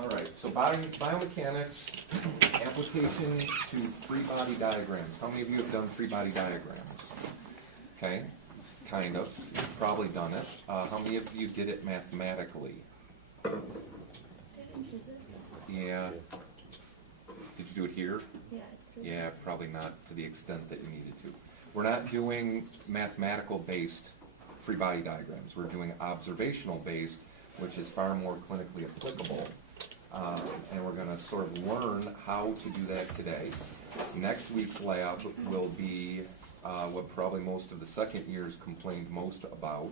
All right, so biomechanics, application to free body diagrams. How many of you have done free body diagrams? Okay, kind of. You've probably done it. How many of you did it mathematically? Yeah. Did you do it here? Yeah. Yeah, probably not to the extent that you needed to. We're not doing mathematical-based free body diagrams. We're doing observational-based, which is far more clinically applicable. And we're going to sort of learn how to do that today. Next week's lab will be what probably most of the second years complained most about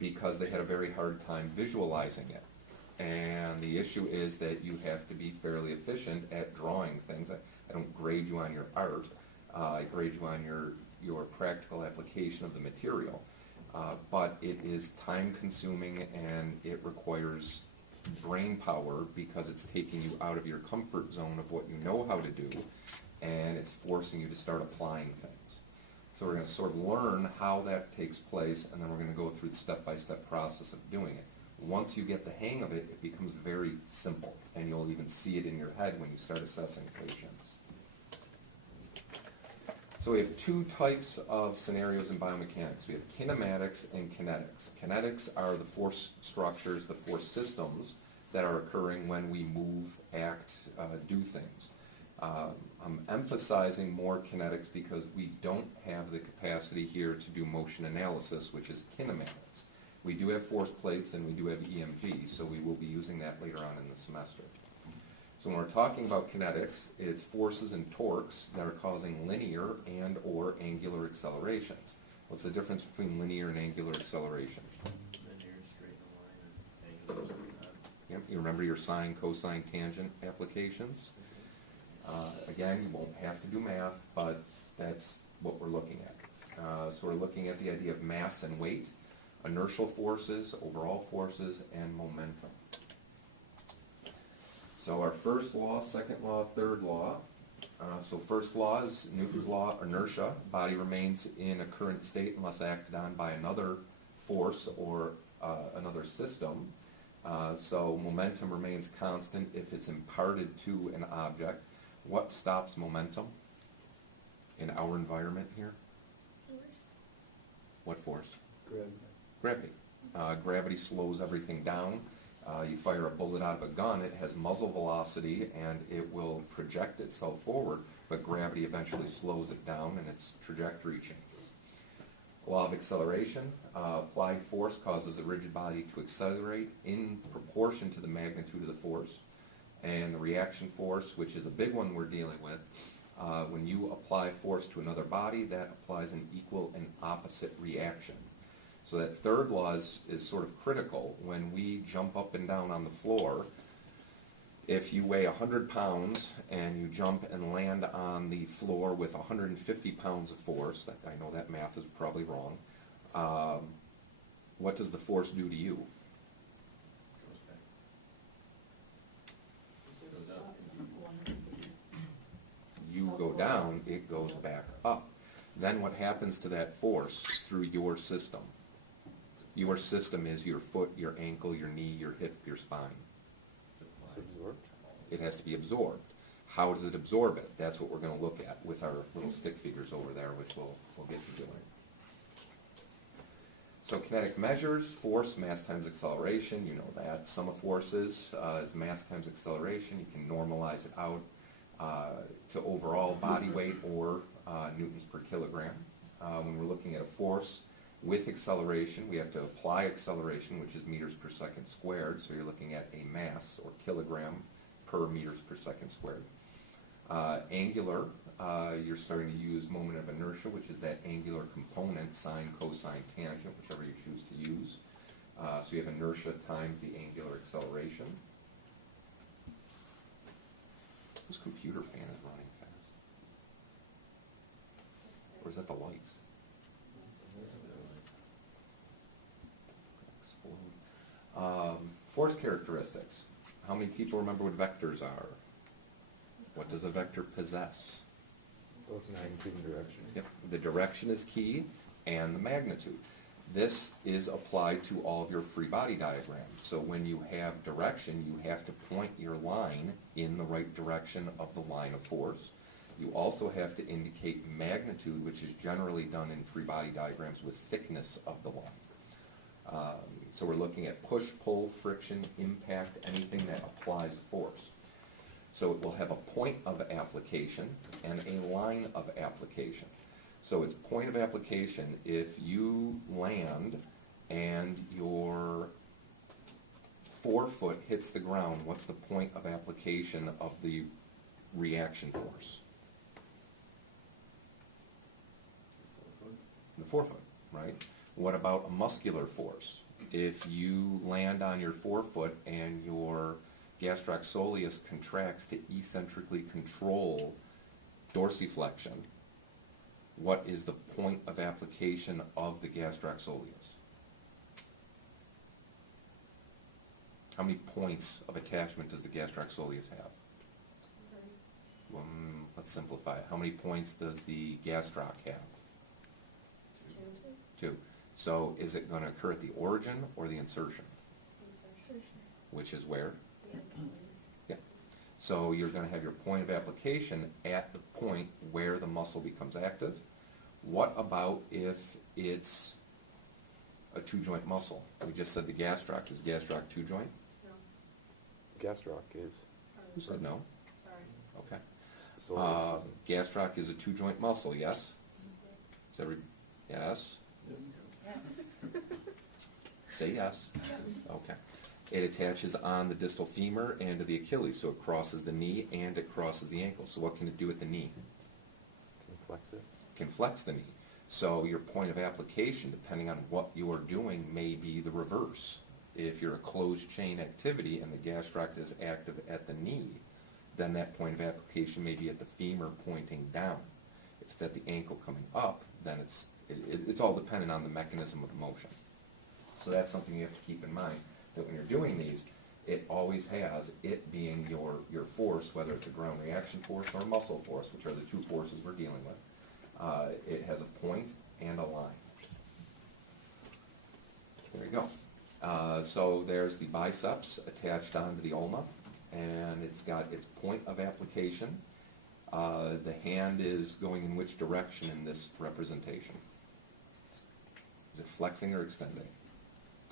because they had a very hard time visualizing it. And the issue is that you have to be fairly efficient at drawing things. I don't grade you on your art. I grade you on your practical application of the material. But it is time consuming and it requires brain power because it's taking you out of your comfort zone of what you know how to do, and it's forcing you to start applying things. So we're going to sort of learn how that takes place, and then we're going to go through the step-by-step process of doing it. Once you get the hang of it, it becomes very simple, and you'll even see it in your head when you start assessing patients. So we have two types of scenarios in biomechanics. We have kinematics and kinetics. Kinetics are the force structures, the force systems that are occurring when we move, act, do things. I'm emphasizing more kinetics because we don't have the capacity here to do motion analysis, which is kinematics. We do have force plates and we do have EMG, so we will be using that later on in the semester. So when we're talking about kinetics, it's forces and torques that are causing linear and or angular accelerations. What's the difference between linear and angular acceleration? Linear, straight in a line, and angular. Yep, you remember your sine, cosine, tangent applications? Again, you won't have to do math, but that's what we're looking at. So we're looking at the idea of mass and weight, inertial forces, overall forces, and momentum. So our first law, second law, third law. So first law is Newton's law of inertia. Body remains in a current state unless acted on by another force or another system. So momentum remains constant if it's imparted to an object. What stops momentum in our environment here? Force. What force? Gravity. Gravity. Gravity slows everything down. You fire a bullet out of a gun, it has muzzle velocity and it will project itself forward, but gravity eventually slows it down and its trajectory changes. Law of acceleration. Applied force causes a rigid body to accelerate in proportion to the magnitude of the force. And the reaction force, which is a big one we're dealing with, when you apply force to another body, that applies an equal and opposite reaction. So that third law is sort of critical. When we jump up and down on the floor, if you weigh 100 pounds and you jump and land on the floor with 150 pounds of force, I know that math is probably wrong, what does the force do to you? Goes back. Goes up. You go down, it goes back up. Then what happens to that force through your system? Your system is your foot, your ankle, your knee, your hip, your spine. It has to be absorbed. How does it absorb it? That's what we're going to look at with our little stick figures over there, which we'll get to doing. So kinetic measures, force, mass times acceleration, you know that. Sum of forces is mass times acceleration. You can normalize it out to overall body weight or newtons per kilogram. When we're looking at a force with acceleration, we have to apply acceleration, which is meters per second squared. So you're looking at a mass or kilogram per meters per second squared. Angular, you're starting to use moment of inertia, which is that angular component, sine, cosine, tangent, whichever you choose to use. So you have inertia times the angular acceleration. Whose computer fan is running fast? Or is that the lights? Explode. Force characteristics. How many people remember what vectors are? What does a vector possess? Both magnitude and direction. Yep. The direction is key, and the magnitude. This is applied to all of your free body diagrams. So when you have direction, you have to point your line in the right direction of the line of force. You also have to indicate magnitude, which is generally done in free body diagrams with thickness of the line. So we're looking at push, pull, friction, impact, anything that applies force. So it will have a point of application and a line of application. So its point of application, if you land and your forefoot hits the ground, what's the point of application of the reaction force? The forefoot, right? What about a muscular force? If you land on your forefoot and your gastroc soleus contracts to eccentrically control dorsiflexion, what is the point of application of the gastroc soleus? How many points of attachment does the gastroc soleus have? Let's simplify it. How many points does the gastroc have? Two. So is it going to occur at the origin or the insertion? Which is where? Yeah. So you're going to have your point of application at the point where the muscle becomes active. What about if it's a two-joint muscle? We just said the gastroc. Is gastroc two-joint? No. Gastroc is. Who said no? Sorry. Okay. Soleus Gastroc is a two-joint muscle, yes? Is every, yes? Say yes. Okay. It attaches on the distal femur and to the Achilles, so it crosses the knee and it crosses the ankle. So what can it do at the knee? Can you flex it? Can flex the knee. So your point of application, depending on what you are doing, may be the reverse. If you're a closed chain activity and the gastroc is active at the knee, then that point of application may be at the femur pointing down. If it's at the ankle coming up, then it's all dependent on the mechanism of motion. So that's something you have to keep in mind, that when you're doing these, it always has it being your force, whether it's a ground reaction force or a muscle force, which are the two forces we're dealing with. It has a point and a line. There you go. So there's the biceps attached onto the ulna, and it's got its point of application. The hand is going in which direction in this representation? Is it flexing or extending?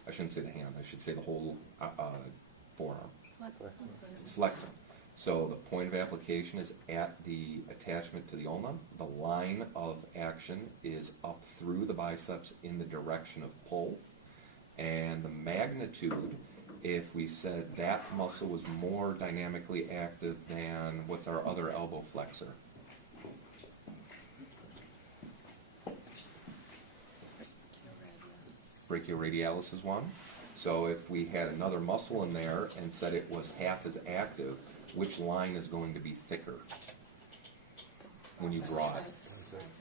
I shouldn't say the hand, I should say the whole forearm. It's flexing. So the point of application is at the attachment to the ulna. The line of action is up through the biceps in the direction of pull. And the magnitude, if we said that muscle was more dynamically active than, what's our other elbow flexor? Brachioradialis is one. So if we had another muscle in there and said it was half as active, which line is going to be thicker when you draw it?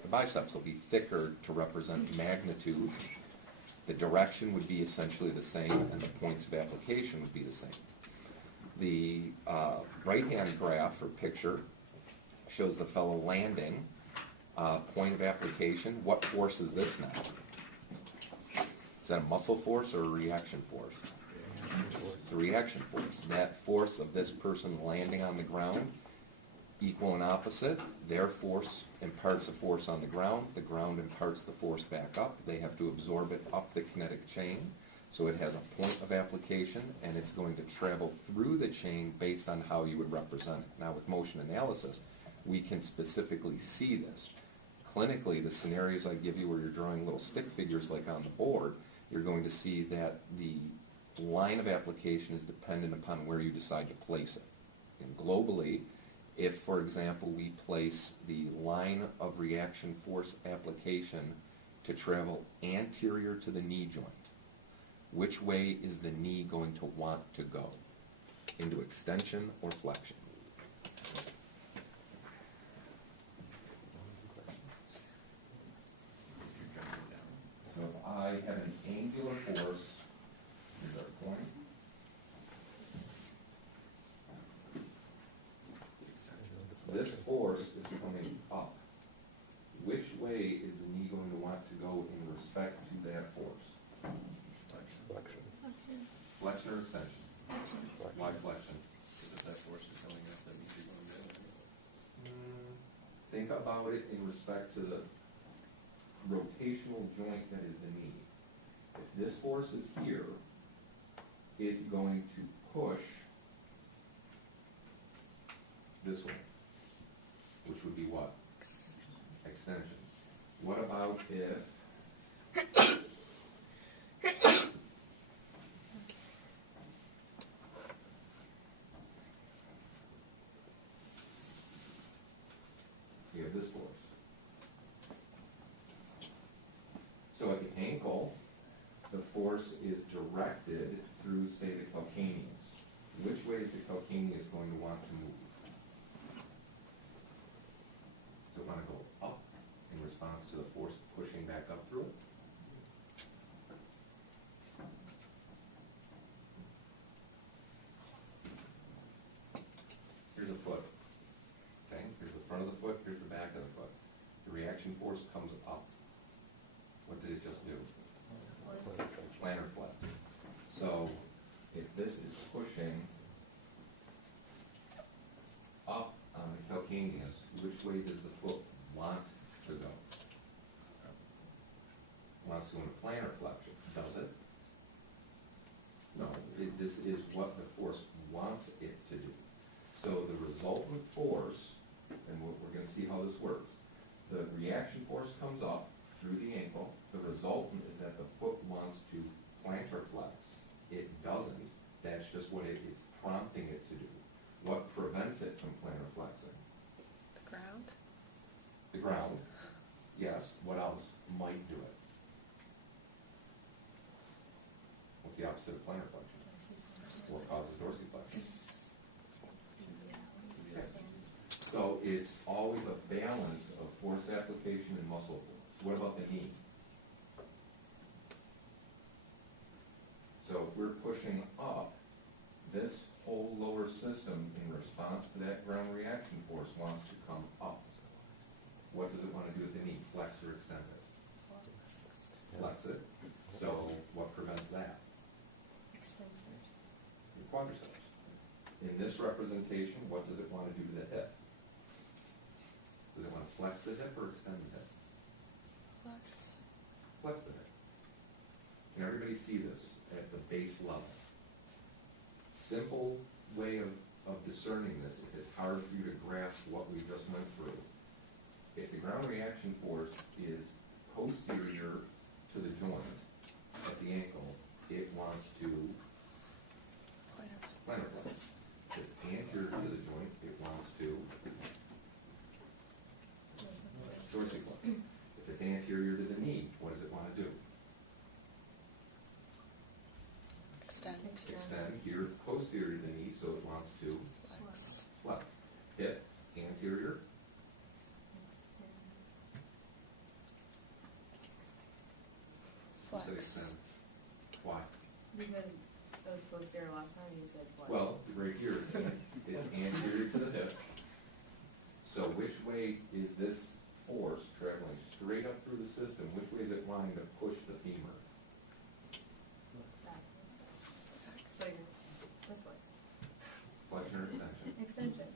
The biceps will be thicker to represent magnitude. The direction would be essentially the same, and the points of application would be the same. The right-hand graph or picture shows the fellow landing. Point of application, what force is this now? Is that a muscle force or a reaction force? It's a reaction force. That force of this person landing on the ground, equal and opposite. Their force imparts a force on the ground imparts the force back up. They have to absorb it up the kinetic chain. So it has a point of application, and it's going to travel through the chain based on how you would represent it. Now with motion analysis, we can specifically see this. Clinically, the scenarios I give you where you're drawing little stick figures like on the board, you're going to see that the line of application is dependent upon where you decide to place it. And globally, if, for example, we place the line of reaction force application to travel anterior to the knee joint, which way is the knee going to want to go? Into extension or flexion? So if I have an angular force, here's our point. This force is coming up. Which way is the knee going to want to go in respect to that force? Flexion or extension? Why flexion? Because if that force is coming up, that means you're going down. Think about it in respect to the rotational joint that is the knee. If this force is here, it's going to push this way, which would be what? Extension. What about if you have this force? So at the ankle, the force is directed through, say, the calcaneus. Which way is the calcaneus going to want to move? Does it want to go up in response to the force pushing back up through it? Here's a foot. Okay, here's the front of the foot, here's the back of the foot. The reaction force comes up. What did it just do? Plantar flex. So if this is pushing up on the calcaneus, which way does the foot want to go? Wants to go into plantar flexion, does it? No, this is what the force wants it to do. So the resultant force, and we're going to see how this works, the reaction force comes up through the ankle. The resultant is that the foot wants to plantar flex. It doesn't. That's just what it's prompting it to do. What prevents it from plantar flexing? The ground? The ground. Yes. What else might do it? What's the opposite of plantar flexion? What causes dorsiflexion? So it's always a balance of force application and muscle force. What about the knee? So if we're pushing up, this whole lower system in response to that ground reaction force wants to come up. What does it want to do with the knee? Flex or extend it? Flex it. So what prevents that? Extensors. Your quadriceps. In this representation, what does it want to do to the hip? Does it want to flex the hip or extend the hip? Flex. Flex the hip. Can everybody see this at the base level? Simple way of discerning this, if it's hard for you to grasp what we just went through. If the ground reaction force is posterior to the joint at the ankle, it wants to plantar flex. If it's anterior to the joint, it wants to dorsiflex. If it's anterior to the knee, what does it want to do? Extend. Extend. Here it's posterior to the knee, so it wants to Flex. flex. Hip, anterior. Instead of Flex. extend. Why? Because it was posterior last time, you said what? Well, right here, it's anterior to the hip. So which way is this force traveling straight up through the system? Which way is it wanting to push the femur? Back. So you're this way. Flexion or extension? Extension.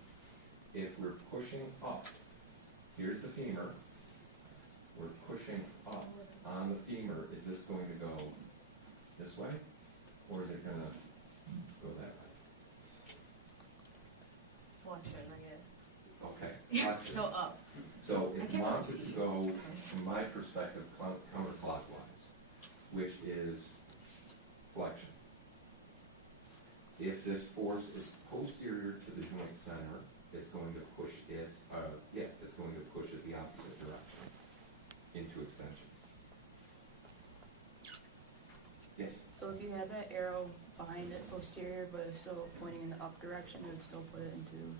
If we're pushing up, here's the femur, we're pushing up on the femur, is this going to go this way? Or is it going to go that way? Flexion, I guess. Okay, flexion. Go up. So I it can't wants it really to see. go, from my perspective, counterclockwise, which is flexion. If this force is posterior to the joint center, it's going to push it, it's going to push it the opposite direction, into extension. Yes? So if you had that arrow behind it posterior, but it's still pointing in the up direction, it would still put it into.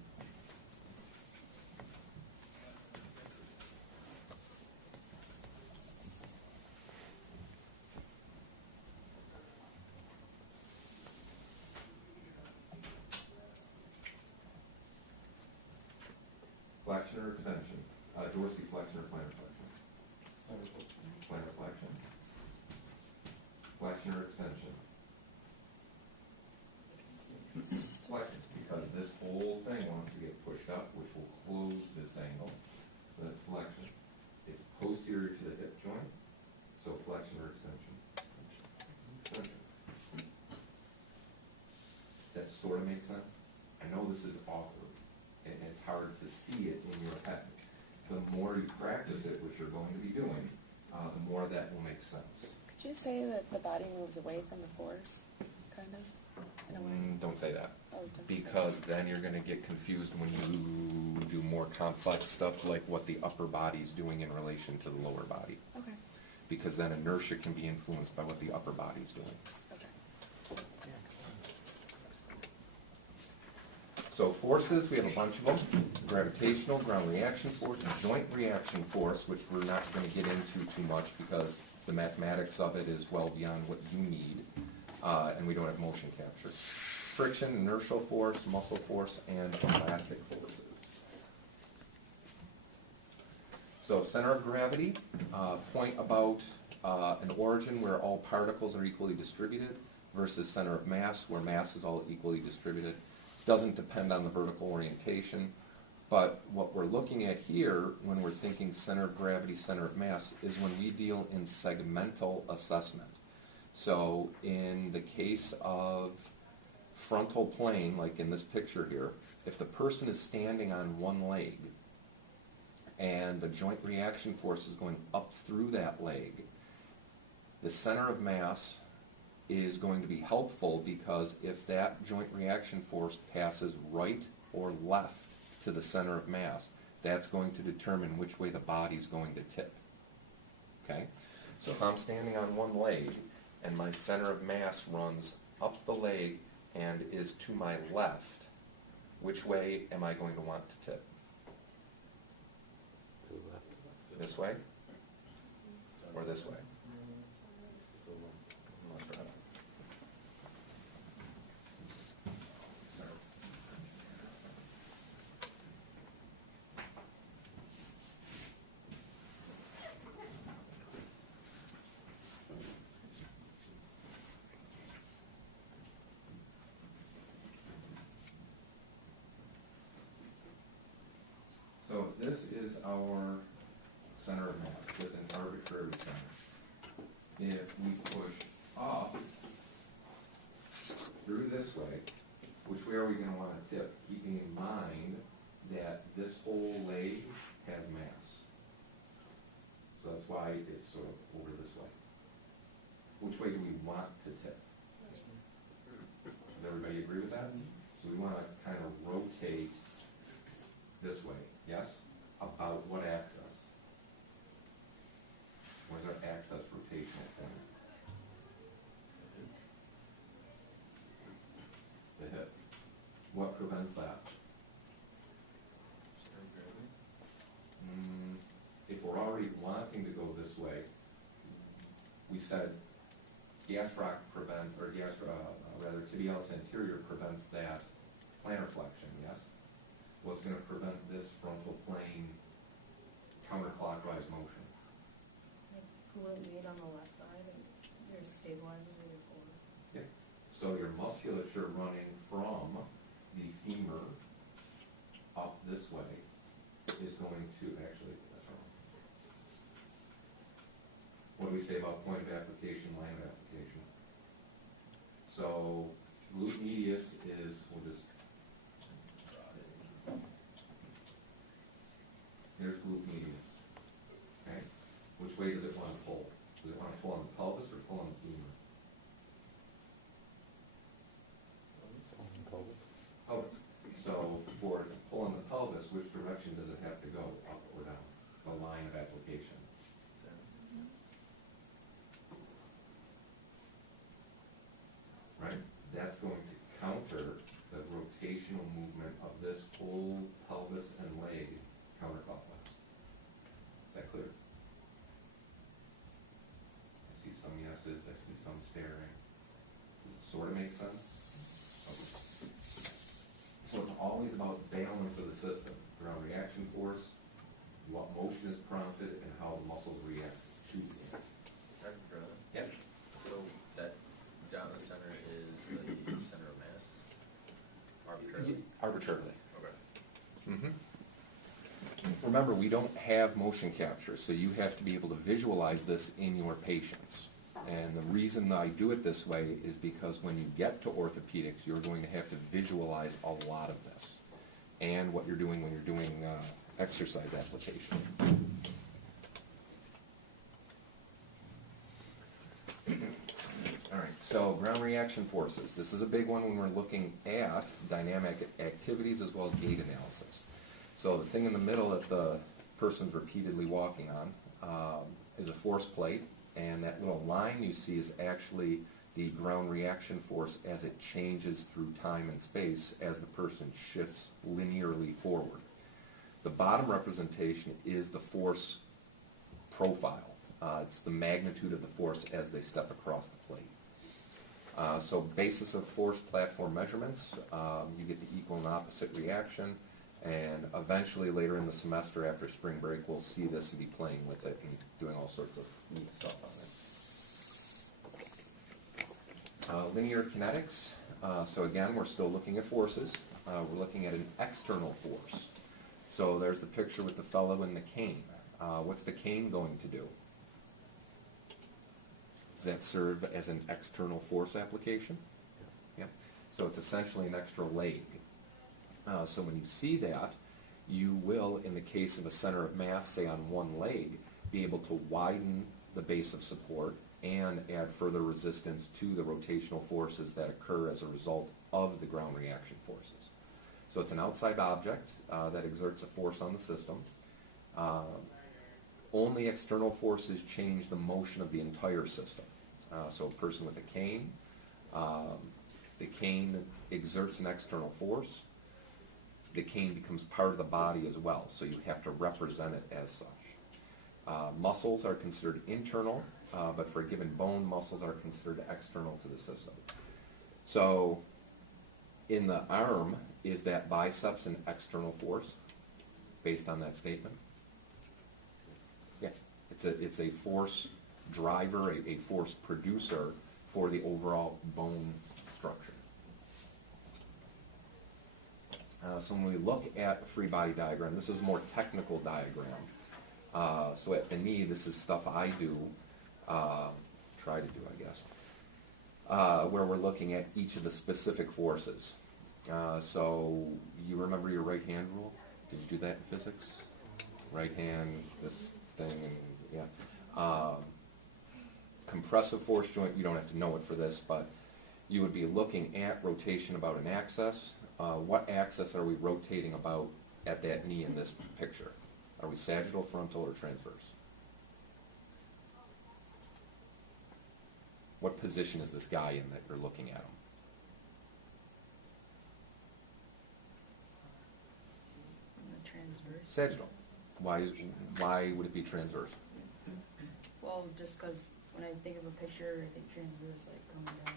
Flexion or extension? Dorsiflexion or plantar flexion? Plantar flexion. Flexion or extension? whole thing wants to get pushed up, which will close this angle. So that's flexion. It's posterior to the hip joint, so flexion or extension. Extension. Does that sort of make sense? I know this is awkward, and it's hard to see it in your head. The more you practice it, which you're going to be doing, the more that will make sense. Could you say that the body moves away from the force, kind of, in a way? Don't say that. Oh, don't say Because that. then you're going to get confused when you do more complex stuff like what the upper body's doing in relation to the lower body. Okay, Because then inertia can be influenced by what the upper body's doing. okay. So forces, we have a bunch of them. Gravitational, ground reaction force, joint reaction force, which we're not going to get into too much because the mathematics of it is well beyond what you need, and we don't have motion capture. Friction, inertial force, muscle force, and elastic forces. So center of gravity, point about an origin where all particles are equally distributed versus center of mass where mass is all equally distributed. Doesn't depend on the vertical orientation, but what we're looking at here when we're thinking center of gravity, center of mass, is when we deal in segmental assessment. So in the case of frontal plane, like in this picture here, if the person is standing on one leg and the joint reaction force is going up through that leg, the center of mass is going to be helpful because if that joint reaction force passes right or left to the center of mass, that's going to determine which way the body's going to tip. Okay? So if I'm standing on one leg and my center of mass runs up the leg and is to my left, which way am I going to want to tip? To the left. This way or this way? So this is our center of mass, just an arbitrary center. If we push up through this way, which way are we going to want to tip? Keeping in mind that this whole leg has mass. So that's why it's sort of over this way. Which way do we want to tip? Does everybody agree with that? So we want to kind of rotate this way, yes? About what axis? Where's our axis rotational point? The hip. What prevents that? If we're already wanting to go this way, we said gastroc prevents, or rather tibialis anterior prevents that plantar flexion, yes? What's going to prevent this frontal plane counterclockwise motion? Like coolant weight on the left side and you're stabilizing moving forward. Yeah. So your musculature running from the femur up this way is going to, actually, that's wrong. What do we say about point of application, line of application? So glute medius is, we'll just, here's glute medius, okay? Which way does it want to pull? Does it want to pull on the pelvis or pull on the femur? Pelvis. So for it to pull on the pelvis, which direction does it have to go, up or down? The line of application. Right? That's going to counter the rotational movement of this whole pelvis and leg counterclockwise. Is that clear? I see some yeses, I see some staring. Does it sort of make sense? Okay. So it's always about balance of the system, ground reaction force, what motion is prompted, and how the muscles react to it. Dr. Brother, Yeah. so that down the center is the center of mass? Arbitrarily? Arbitrarily. Mhm. Remember, we don't have motion capture, so you have to be able to visualize this in your patients. And the reason I do it this way is because when you get to orthopedics, you're going to have to visualize a lot of this and what you're doing when you're doing exercise application. All right, so ground reaction forces. This is a big one when we're looking at dynamic activities as well as gait analysis. So the thing in the middle that the person's repeatedly walking on is a force plate, and that little line you see is actually the ground reaction force as it changes through time and space as the person shifts linearly forward. The bottom representation is the force profile. It's the magnitude of the force as they step across the plate. So basis of force platform measurements, you get the equal and opposite reaction, and eventually later in the semester after spring break we'll see this and be playing with it and doing all sorts of neat stuff on it. Linear kinetics, so again we're still looking at forces. We're looking at an external force. So there's the picture with the fellow in the cane. What's the cane going to do? Does that serve as an external force application? Yeah. So it's essentially an extra leg. So when you see that, you will, in the case of a center of mass, say on one leg, be able to widen the base of support and add further resistance to the rotational forces that occur as a result of the ground reaction forces. So it's an outside object that exerts a force on the system. Only external forces change the motion of the entire system. So a person with a cane, the cane exerts an external force. The cane becomes part of the body as well, so you have to represent it as such. Muscles are considered internal, but for a given bone, muscles are considered external to the system. So in the arm, is that biceps an external force based on that statement? Yeah, it's a force driver, a force producer for the overall bone structure. So when we look at a free body diagram, this is a more technical diagram. So at the knee, this is stuff I do, try to do, I guess, where we're looking at each of the specific forces. So you remember your right hand rule? Did you do that in physics? Right hand, this thing, and yeah. Compressive force joint, you don't have to know it for this, but you would be looking at rotation about an axis. What axis are we rotating about at that knee in this picture? Are we sagittal, frontal, or transverse? What position is this guy in that you're looking at him? Transverse. Sagittal. Why would it be transverse? Well, just because when I think of a picture, I think transverse, like coming down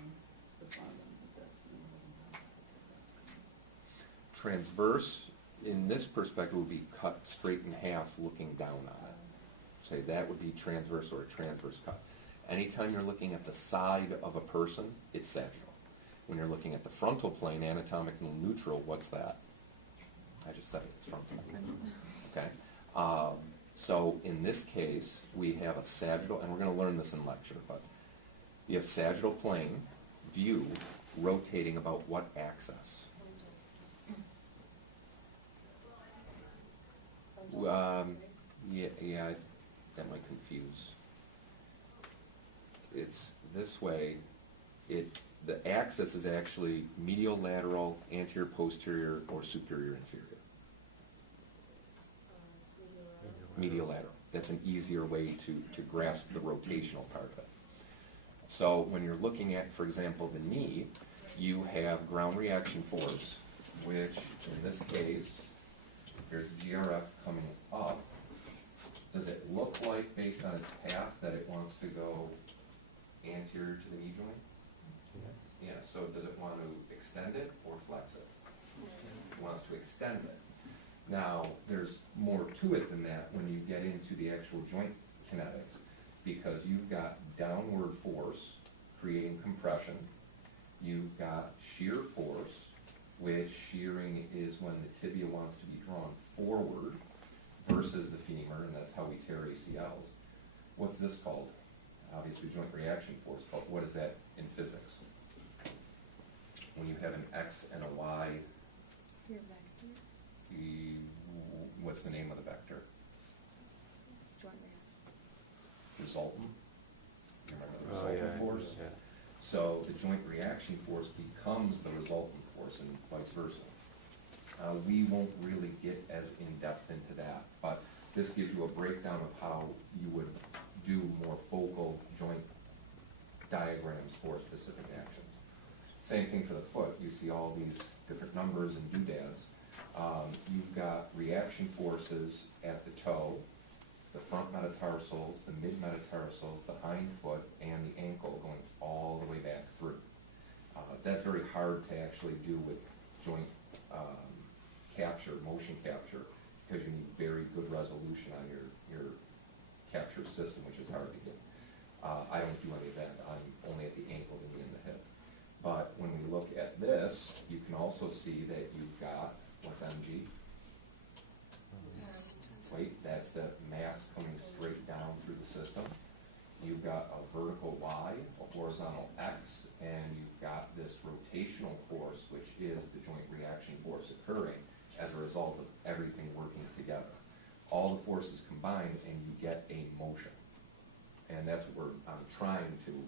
the front like this. And moving past it, like that. Transverse, in this perspective, would be cut straight in half looking down on it. Say that would be transverse or a transverse cut. Anytime you're looking at the side of a person, it's sagittal. When you're looking at the frontal plane, anatomically neutral, what's that? I just said it, it's frontal. Okay. So in this case, we have a sagittal, and we're going to learn this in lecture, but you have sagittal plane view rotating about what axis? Yeah, that might confuse. It's this way. The axis is actually medial, lateral, anterior, posterior, or superior, inferior. Medial lateral. That's an easier way to grasp the rotational part of it. So when you're looking at, for example, the knee, you have ground reaction force, which in this case, here's GRF coming up. Does it look like, based on its path, that it wants to go anterior to the knee joint? Yeah, so does it want to extend it or flex it? It wants to extend it. Now, there's more to it than that when you get into the actual joint kinetics, because you've got downward force creating compression, you've got shear force which shearing is when the tibia wants to be drawn forward versus the femur, and that's how we tear ACLs. What's this called? Obviously joint reaction force, but what is that in physics? When you have an X and a Y, Your vector, what's the name of the vector? joint reaction. Resultant. You remember the Oh, resultant yeah, force? yeah. So the joint reaction force becomes the resultant force and vice versa. We won't really get as in-depth into that, but this gives you a breakdown of how you would do more focal joint diagrams for specific actions. Same thing for the foot. You see all these different numbers and doodads. You've got reaction forces at the toe, the front metatarsals, the mid-metatarsals, the hind foot, and the ankle going all the way back through. That's very hard to actually do with joint capture, motion capture, because you need very good resolution on your capture system, which is hard to get. I don't do any of that. I'm only at the ankle, the knee, and the hip. But when we look at this, you can also see that you've got, what's MG? Yes, times- Right, that's the mass coming straight down through the system. You've got a vertical Y, a horizontal X, and you've got this rotational force, which is the joint reaction force occurring as a result of everything working together. All the forces combine and you get a motion. And that's what I'm trying to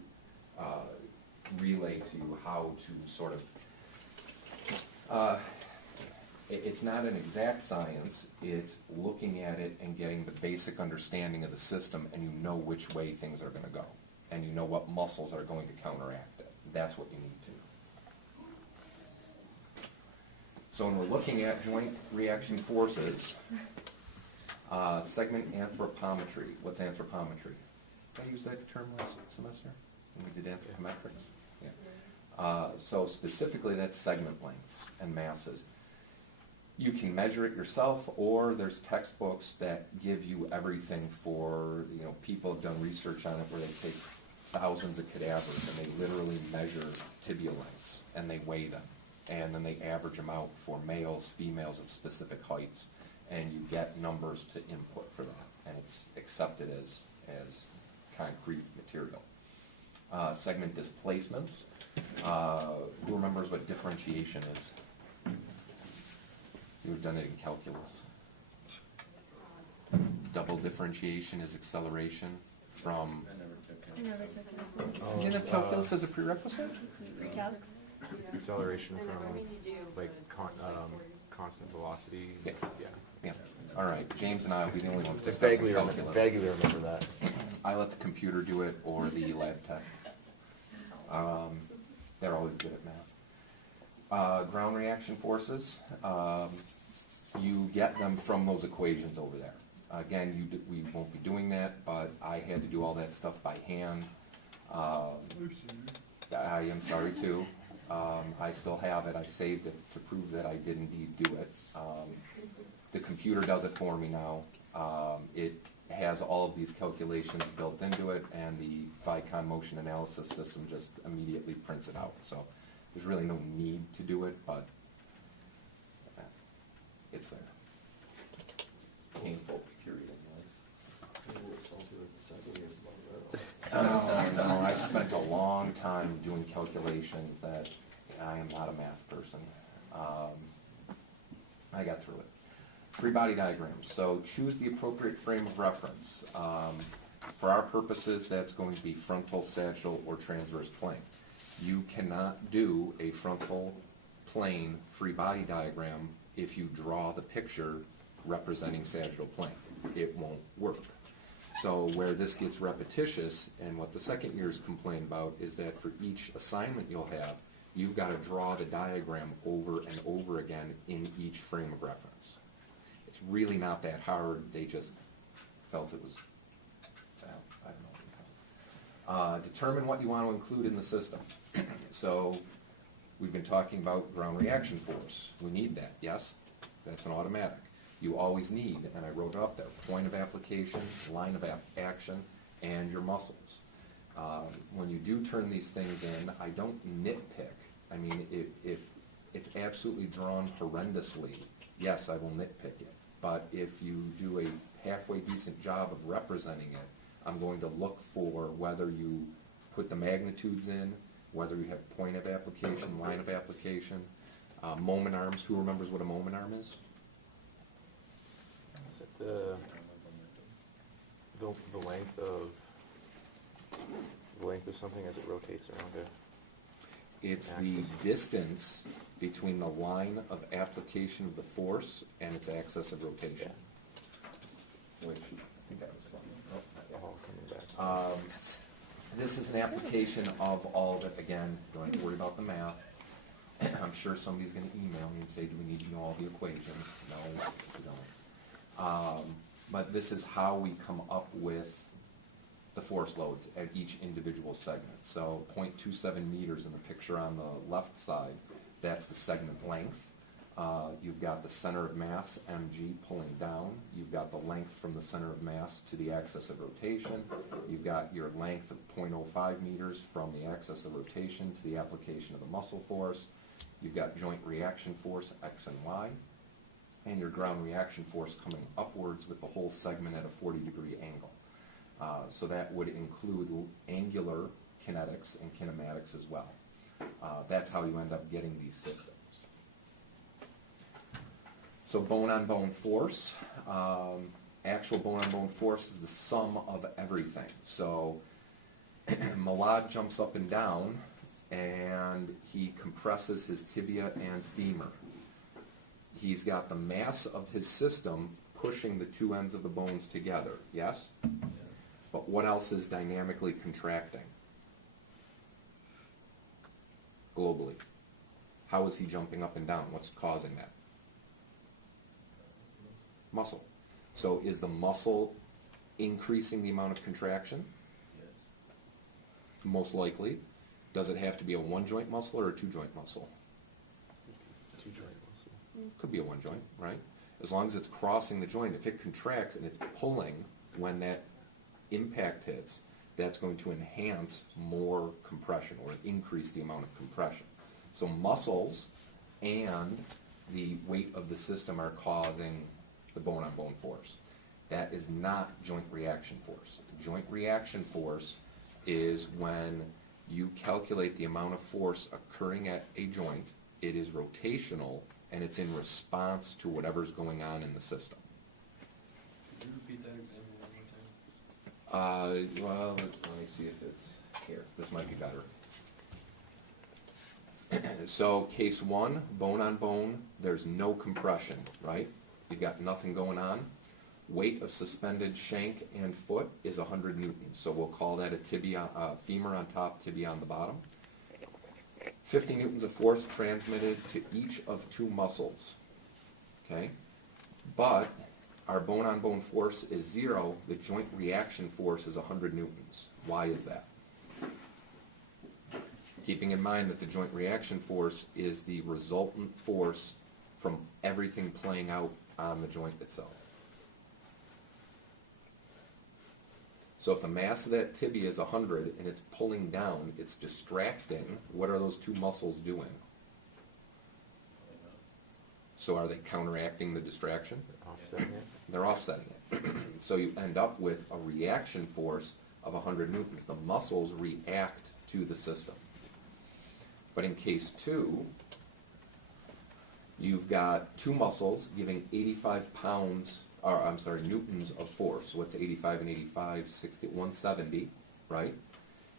relay to you how to sort of, it's not an exact science, it's looking at it and getting the basic understanding of the system, and you know which way things are going to go. And you know what muscles are going to counteract it. That's what you need to know. So when we're looking at joint reaction forces, segment anthropometry. What's anthropometry? Did I use that term last semester when we did anthropometrics? Yeah. So specifically, that's segment lengths and masses. You can measure it yourself, or there's textbooks that give you everything for, people have done research on it where they take thousands of cadavers and they literally measure tibia lengths and they weigh them. And then they average them out for males, females of specific heights, and you get numbers to input for that. And it's accepted as concrete material. Segment displacements. Who remembers what differentiation is? You've done it in calculus. Double differentiation is acceleration from... I never took I never took it. Oh, You didn't have calculus as a prerequisite? Recalc? Acceleration I from, mean, you do, like, but it's like 40. constant velocity. Yeah. Yeah. Yeah. All right, James and I will be the only ones Just discussing calculus. vaguely remember that. I let the computer do it or the lab tech. They're always good at math. Ground reaction forces, you get them from those equations over there. Again, we won't be doing that, but I had to do all that stuff by hand. I am sorry too. I still have it. I saved it to prove that I did indeed do it. The computer does it for me now. It has all of these calculations built into it, and the Vicon motion analysis system just immediately prints it out. So there's really no need to do it, but it's there. Painful period in life. Oh, no, I spent a long time doing calculations that I am not a math person. I got through it. Free body diagrams. So choose the appropriate frame of reference. For our purposes, that's going to be frontal, sagittal, or transverse plane. You cannot do a frontal plane free body diagram if you draw the picture representing sagittal plane. It won't work. So where this gets repetitious, and what the second years complain about, is that for each assignment you'll have, you've got to draw the diagram over and over again in each frame of reference. It's really not that hard. They just felt it was, I don't know. Determine what you want to include in the system. So we've been talking about ground reaction force. We need that, yes? That's an automatic. You always need, and I wrote it up there, point of application, line of action, and your muscles. When you do turn these things in, I don't nitpick. I mean, if it's absolutely drawn horrendously, yes, I will nitpick it. But if you do a halfway decent job of representing it, I'm going to look for whether you put the magnitudes in, whether you have point of application, line of application, moment arms. Who remembers what a moment arm is? Is it the length of something as it rotates around it? It's the distance between the line of application of the force and its axis of rotation. Which, I think that was something. It's all coming back. This is an application of all of it. Again, don't have to worry about the math. I'm sure somebody's going to email me and say, do we need to know all the equations? No, we don't. But this is how we come up with the force loads at each individual segment. So 0.27 meters in the picture on the left side, that's the segment length. You've got the center of mass, mg, pulling down. You've got the length from the center of mass to the axis of rotation. You've got your length of 0.05 meters from the axis of rotation to the application of the muscle force. You've got joint reaction force, x and y. And your ground reaction force coming upwards with the whole segment at a 40-degree angle. So that would include angular kinetics and kinematics as well. That's how you end up getting these systems. So bone-on-bone force, actual bone-on-bone force is the sum of everything. So Malad jumps up and down, and he compresses his tibia and femur. He's got the mass of his system pushing the two ends of the bones together, yes? But what else is dynamically contracting globally? How is he jumping up and down? What's causing that? Muscle. So is the muscle increasing the amount of contraction? Yes. Most likely. Does it have to be a one-joint muscle or a two-joint muscle? Two-joint muscle. Could be a one-joint, right? As long as it's crossing the joint, if it contracts and it's pulling when that impact hits, that's going to enhance more compression or increase the amount of compression. So muscles and the weight of the system are causing the bone-on-bone force. That is not joint reaction force. Joint reaction force is when you calculate the amount of force occurring at a joint, it is rotational, and it's in response to whatever's going on in the system. Could you repeat that example one more time? Well, let me see if it's here. This might be better. So case one, bone on bone, there's no compression, right? You've got nothing going on. Weight of suspended shank and foot is 100 newtons. So we'll call that a tibia, femur on top, tibia on the bottom. 50 newtons of force transmitted to each of two muscles. Okay? But our bone-on-bone force is 0. The joint reaction force is 100 newtons. Why is that? Keeping in mind that the joint reaction force is the resultant force from everything playing out on the joint itself. So if the mass of that tibia is 100 and it's pulling down, it's distracting, what are those two muscles doing? So are they counteracting the distraction? Offsetting it. They're offsetting it. So you end up with a reaction force of 100 newtons. The muscles react to the system. But in case two, you've got two muscles giving 85 newtons of force. What's 85 and 85? 170, right?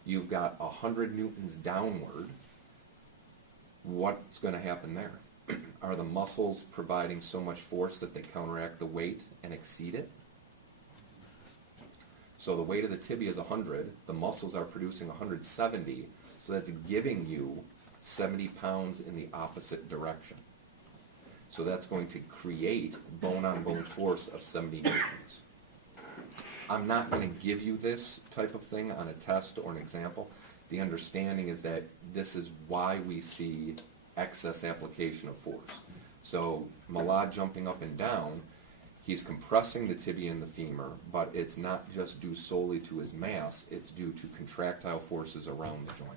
You've got 100 newtons downward. What's going to happen there? Are the muscles providing so much force that they counteract the weight and exceed it? So the weight of the tibia is 100. The muscles are producing 170. So that's giving you 70 pounds in the opposite direction. So that's going to create bone-on-bone force of 70 newtons. I'm not going to give you this type of thing on a test or an example. The understanding is that this is why we see excess application of force. So Malad jumping up and down, he's compressing the tibia and the femur, but it's not just due solely to his mass, it's due to contractile forces around the joint.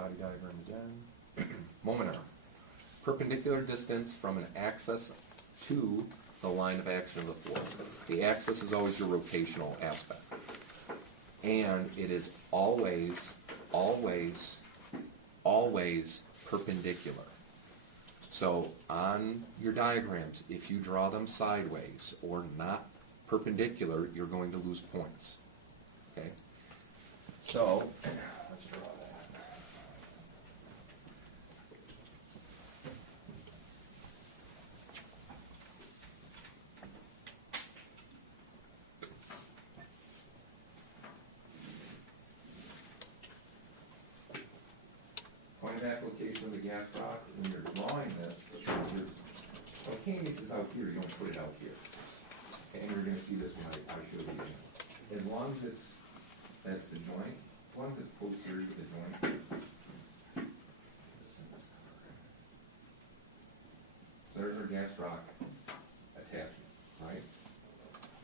body diagram again. Moment arm. Perpendicular distance from an axis to the line of action of the force. The axis is always your rotational aspect. And it is always, always, always perpendicular. So on your diagrams, if you draw them sideways or not perpendicular, you're going to lose points. Okay? So, let's draw that. Point of application of the gas rock, when you're drawing this, when Candice is out here, you don't put it out here. Okay, and you're gonna see this when I show you. As long as that's the joint, as long as it's posterior to the joint, it's in this color. So there's our gas rock attachment, right?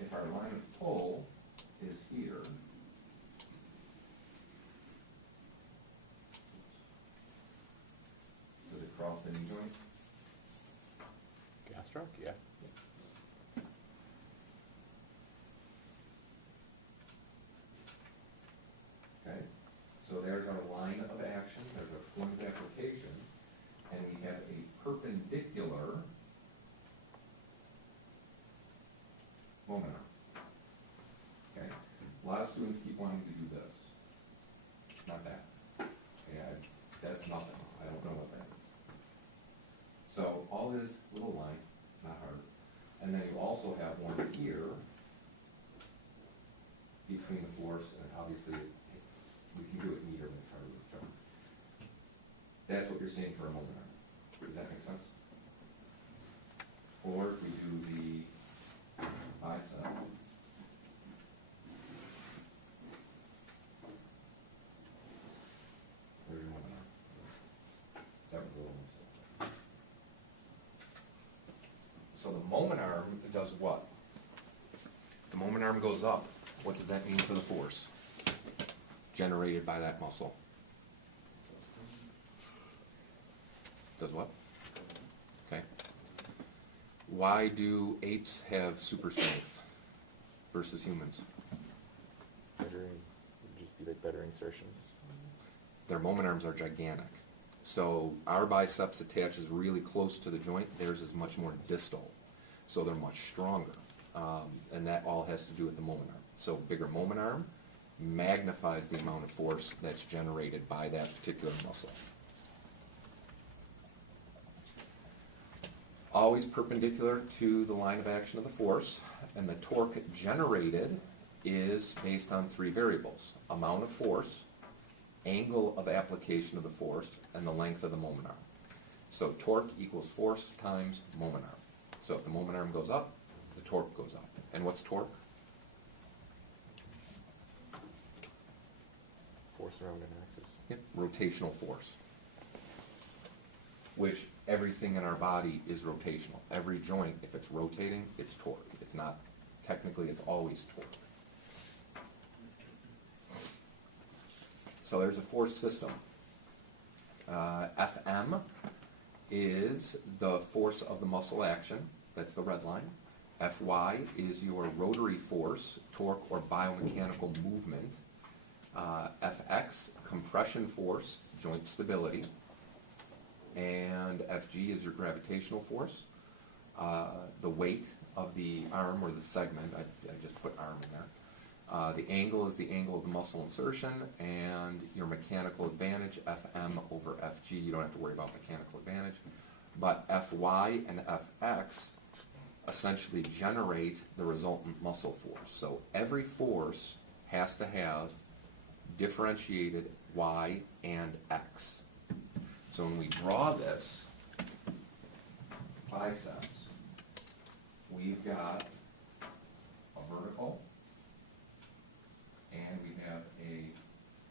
If our line of pull is here, does it cross the knee joint? Gas rock, yeah. Okay, so there's our line of action, there's our point of application, and we have a perpendicular moment arm. Okay, a lot of students keep wanting to do this, not that. Yeah, that's nothing, I don't know what that is. So all this little line, it's not hard, and then you also have one here between the force, and obviously we can do it neater, but it's harder with chart. That's what you're seeing for a moment arm. Does that make sense? Or if we do the bicep. There's your moment arm. That was a little more simple. So the moment arm does what? The moment arm goes up. What does that mean for the force generated by that muscle? Does what? Okay. Why do apes have super strength versus humans? Better, would just be like better insertions. Their moment arms are gigantic. So our biceps attaches really close to the joint. Theirs is much more distal. So they're much stronger. And that all has to do with the moment arm. So bigger moment arm magnifies the amount of force that's generated by that particular muscle. Always perpendicular to the line of action of the force, and the torque generated is based on three variables: amount of force, angle of application of the force, and the length of the moment arm. So torque equals force times moment arm. So if the moment arm goes up, the torque goes up. And what's torque? Force around an axis. Yep, rotational force. Which everything in our body is rotational. Every joint, if it's rotating, it's torque. It's not, technically it's always torque. So there's a force system. Fm is the force of the muscle action. That's the red line. Fy is your rotary force, torque, or biomechanical movement. Fx, compression force, joint stability. And Fg is your gravitational force. The weight of the arm or the segment, I just put arm in there. The angle is the angle of the muscle insertion, and your mechanical advantage, Fm over Fg. You don't have to worry about mechanical advantage. But Fy and Fx essentially generate the resultant muscle force. So every force has to have differentiated y and x. So when we draw this biceps, we've got a vertical and we have a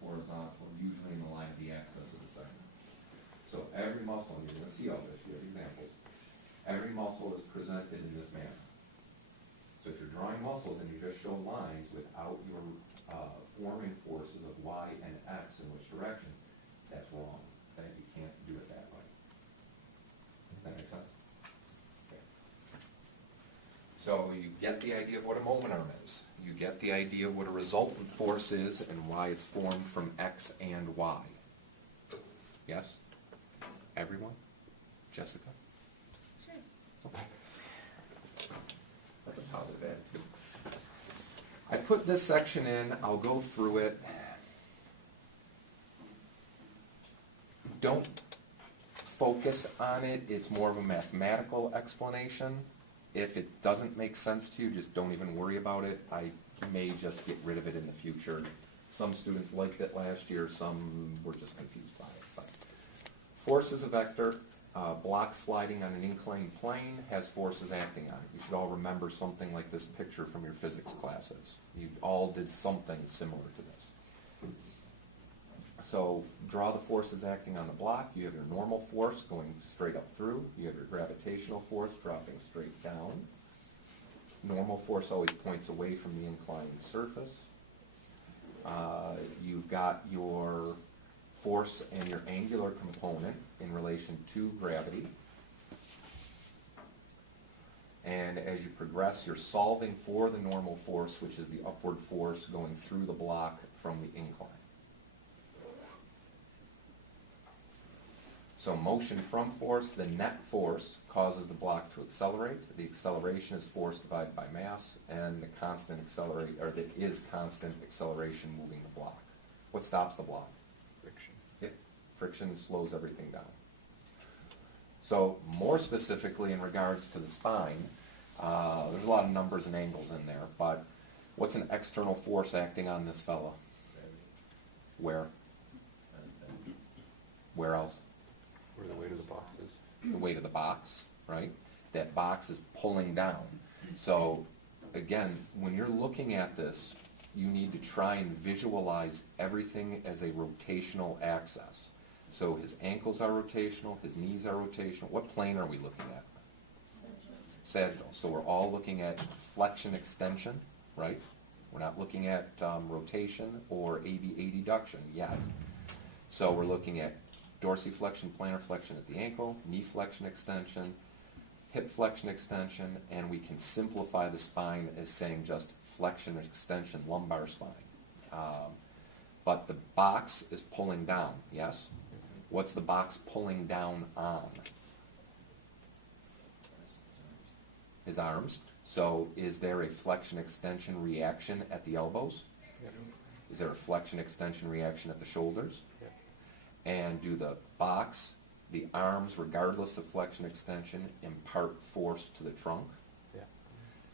horizontal, usually in the line of the axis of the segment. So every muscle, and you're going to see all this, you have examples, every muscle is presented in this manner. So if you're drawing muscles and you just show lines without your forming forces of y and x in which direction, that's wrong. So you get the idea of what a moment arm is. You get the idea of what a resultant force is and why it's formed from X and Y. Yes? Everyone? Jessica? Sure. Okay. That's a positive attitude. I put this section in, I'll go through it. Don't focus on it, it's more of a mathematical explanation. If it doesn't make sense to you, just don't even worry about it. I may just get rid of it in the future. Some students liked it last year, some were just confused by it. But force is a vector. Block sliding on an inclined plane has forces acting on it. You should all remember something like this picture from your physics classes. You all did something similar to this. So draw the forces acting on the block. You have your normal force going straight up through. You have your gravitational force dropping straight down. Normal force always points away from the inclined surface. You've got your force and your angular component in relation to gravity. And as you progress, you're solving for the normal force, which is the upward force going through the block from the incline. So motion from force, the net force causes the block to accelerate. The acceleration is force divided by mass, and the constant constant acceleration moving the block. What stops the block? Friction. Yep. Friction slows everything down. So more specifically in regards to the spine, there's a lot of numbers and angles in there, but what's an external force acting on this fella? Where? Where else? Where the weight of the box is. The weight of the box, right? That box is pulling down. So again, when you're looking at this, you need to try and visualize everything as a rotational axis. So his ankles are rotational, his knees are rotational. What plane are we looking at? Sagittal. So we're all looking at flexion extension, right? We're not looking at rotation or ABA deduction yet. So we're looking at dorsiflexion, plantar flexion at the ankle, knee flexion extension, hip flexion extension, and we can simplify the spine as saying just flexion extension, lumbar spine. But the box is pulling down, yes? What's the box pulling down on? His arms. So is there a flexion extension reaction at the elbows? Yep. Is there a flexion extension reaction at the shoulders? Yep. And do the box, the arms, regardless of flexion extension, impart force to the trunk? Yeah.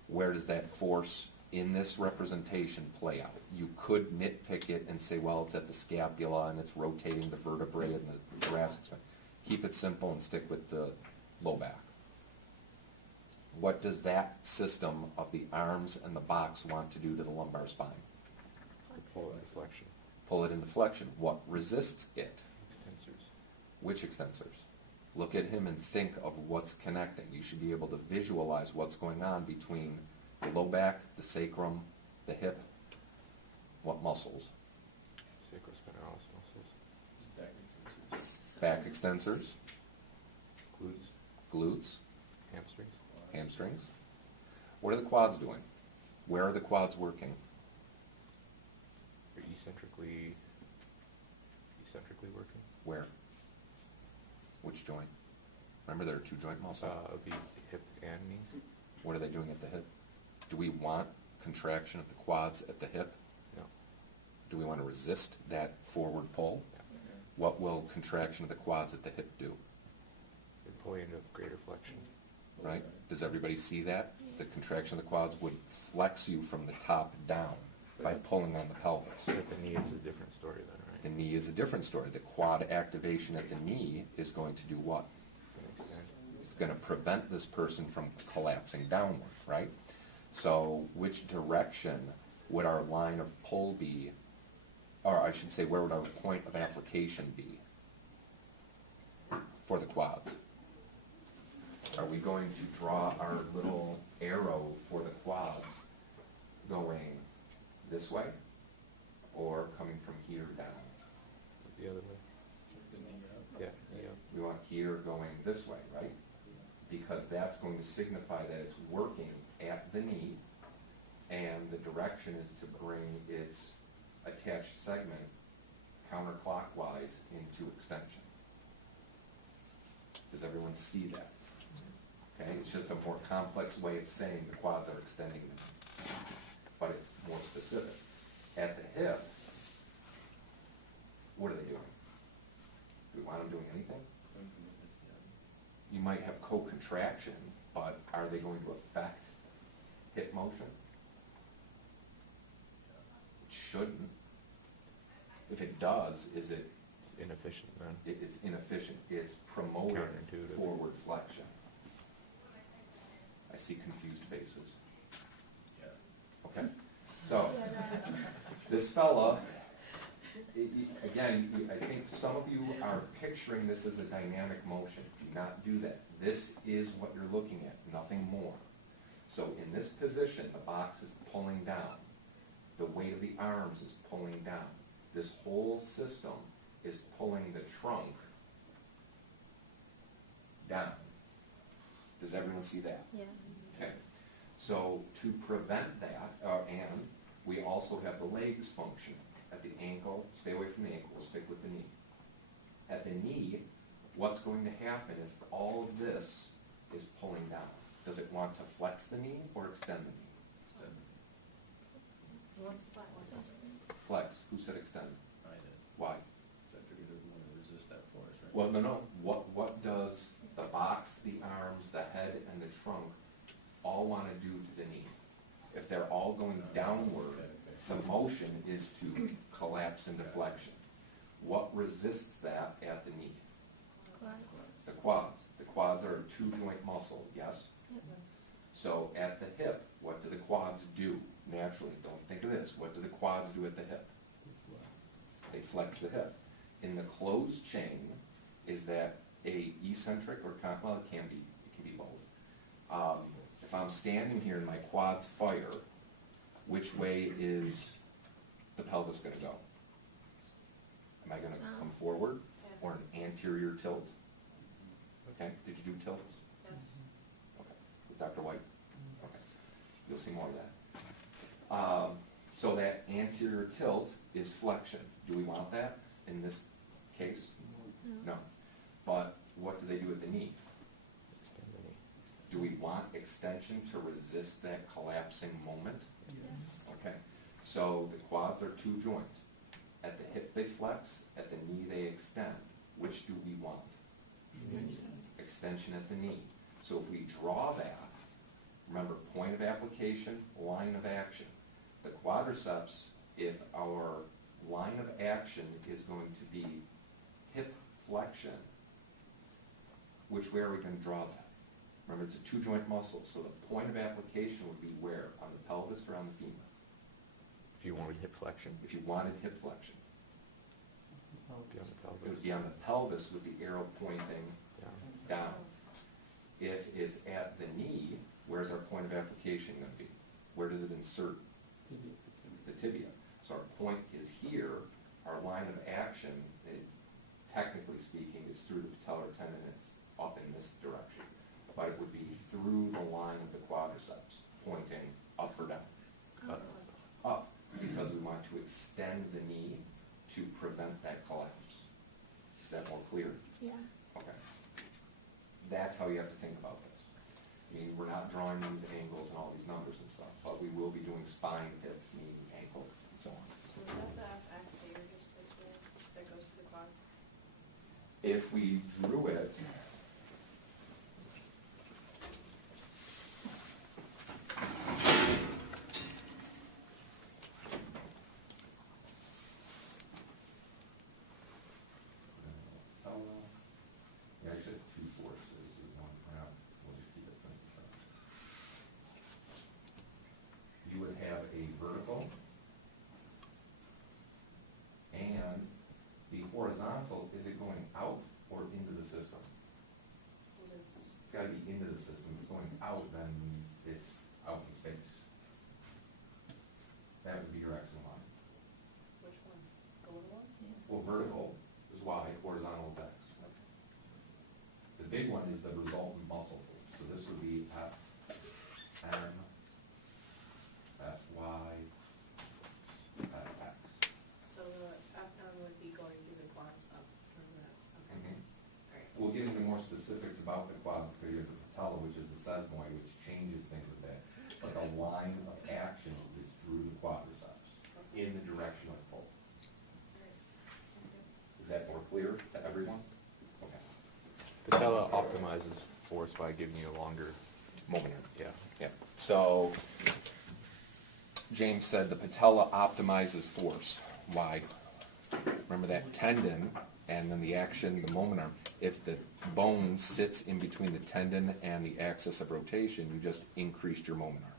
Where does that force in this representation play out? You could nitpick it and say, well, it's at the scapula and it's rotating the vertebrae and the thoracic spine. Keep it simple and stick with the low back. What does that system of the arms and the box want to do to the lumbar spine? Pull it into flexion. Pull it into flexion. What resists it? Extensors. Which extensors? Look at him and think of what's connecting. You should be able to visualize what's going on between the low back, the sacrum, the hip. What muscles? Sacrospinalis muscles. Back extensors, Glutes. glutes, Hamstrings. hamstrings. What are the quads doing? Where are the quads working? You're eccentrically working. Where? Which joint? Remember there are two joint muscles. It would be hip and knees. What are they doing at the hip? Do we want contraction of the quads at the hip? No. Do we want to resist that forward pull? Yeah. What will contraction of the quads at the hip do? They pull you into greater flexion. Right? Does everybody see that? The contraction of the quads would flex you from the top down by pulling on the pelvis. But the knee is a different story then, right? The knee is a different story. The quad activation at the knee is going to do what? To an extent. It's going to prevent this person from collapsing downward, right? So which direction would our line of pull be, or I should say, where would our point of application be for the quads? Are we going to draw our little arrow for the quads going this way or coming from here down? The other way. Yeah. Yeah. We want here going this way, right? because that's going to signify that it's working at the knee, and the direction is to bring its attached segment counterclockwise into extension. Does everyone see that? Okay, it's just a more complex way of saying the quads are extending them, but it's more specific. At the hip, what are they doing? Do we want them doing anything? You might have co-contraction, but are they going to affect hip motion? It shouldn't. If it does, is it? It's inefficient then. It's inefficient. It's promoting Counterintuitive. forward flexion. I see confused faces. Okay, so this fella, again, I think some of you are picturing this as a dynamic motion. Do not do that. This is what you're looking at, nothing more. So in this position, the box is pulling down. The weight of the arms is pulling down. This whole system is pulling the trunk down. Does everyone see that? Yeah. Okay. So to prevent that, and we also have the legs function. At the ankle, stay away from the ankle, we'll stick with the knee. At the knee, what's going to happen if all of this is pulling down? Does it want to flex the knee or extend the knee? One's flat, one's up. Flex. Who said extend? I did. Why? So I figured it would want to resist that force, right? Well, no. What does the box, the arms, the head, and the trunk all want to do to the knee? If they're all going downward, the motion is to collapse into flexion. What resists that at the knee? The quads. The quads are a two-joint muscle, yes? So at the hip, what do the quads do naturally? Don't think of this. What do the quads do at the hip? They flex the hip. In the closed chain, is that a eccentric or well, it can be both. If I'm standing here and my quads fire, which way is the pelvis going to go? Am I going to come forward or an anterior tilt? Okay, did you do tilts? Yes. Okay, with Dr. White? Okay, you'll see more of that. So that anterior tilt is flexion. Do we want that in this case? No. But what do they do at the knee? Extend the knee. Do we want extension to resist that collapsing moment? Okay, so the quads are two joint. At the hip they flex, at the knee they extend. Which do we want? Extension at the knee. So if we draw that, remember point of application, line of action. The quadriceps, if our line of action is going to be hip flexion, which way are we going to draw that? Remember, it's a two-joint muscle, so the point of application would be where? On the pelvis or on the femur? If you wanted hip flexion, If you wanted hip flexion, be on the it would pelvis. be on the pelvis with the arrow pointing Down. down. If it's at the knee, where's our point of application going to be? Where does it insert? The tibia. So our point is here, our line of action, technically speaking, is through the patellar tendon, it's up in this direction. But it would be through the line of the quadriceps, pointing up or down? Up. Up, because we want to extend the knee to prevent that collapse. Is that more clear? Yeah. Okay. That's how you have to think about this. I mean, we're not drawing these angles and all these numbers and stuff, but we will be doing spine, hip, knee, ankle, and so on. So is that the FX that you're just explaining, that goes to the quads? If we drew it, we actually have two forces. We'll just keep it simple. You would have a vertical and the horizontal. Is it going out or into the system? It's got to be into the system. If it's going out, then it's out in space. That would be your X and Y. Which ones? The little ones? Well, vertical is Y, horizontal is X. The big one is the resultant muscle force. M at Y at X. So the FM would be going through the quads up, isn't it? Okay. Alright. We'll get into more specifics about the quad figure, the patella, which is the sesamoid, which changes things a bit. But the line of action is through the quadriceps in the direction of pull. Is that more clear to everyone? Okay. Patella optimizes force by giving you a longer Moment. Yeah. Yeah. So James said the patella optimizes force. Why? Remember that tendon and then the action, the moment arm. If the bone sits in between the tendon and the axis of rotation, you just increased your moment arm,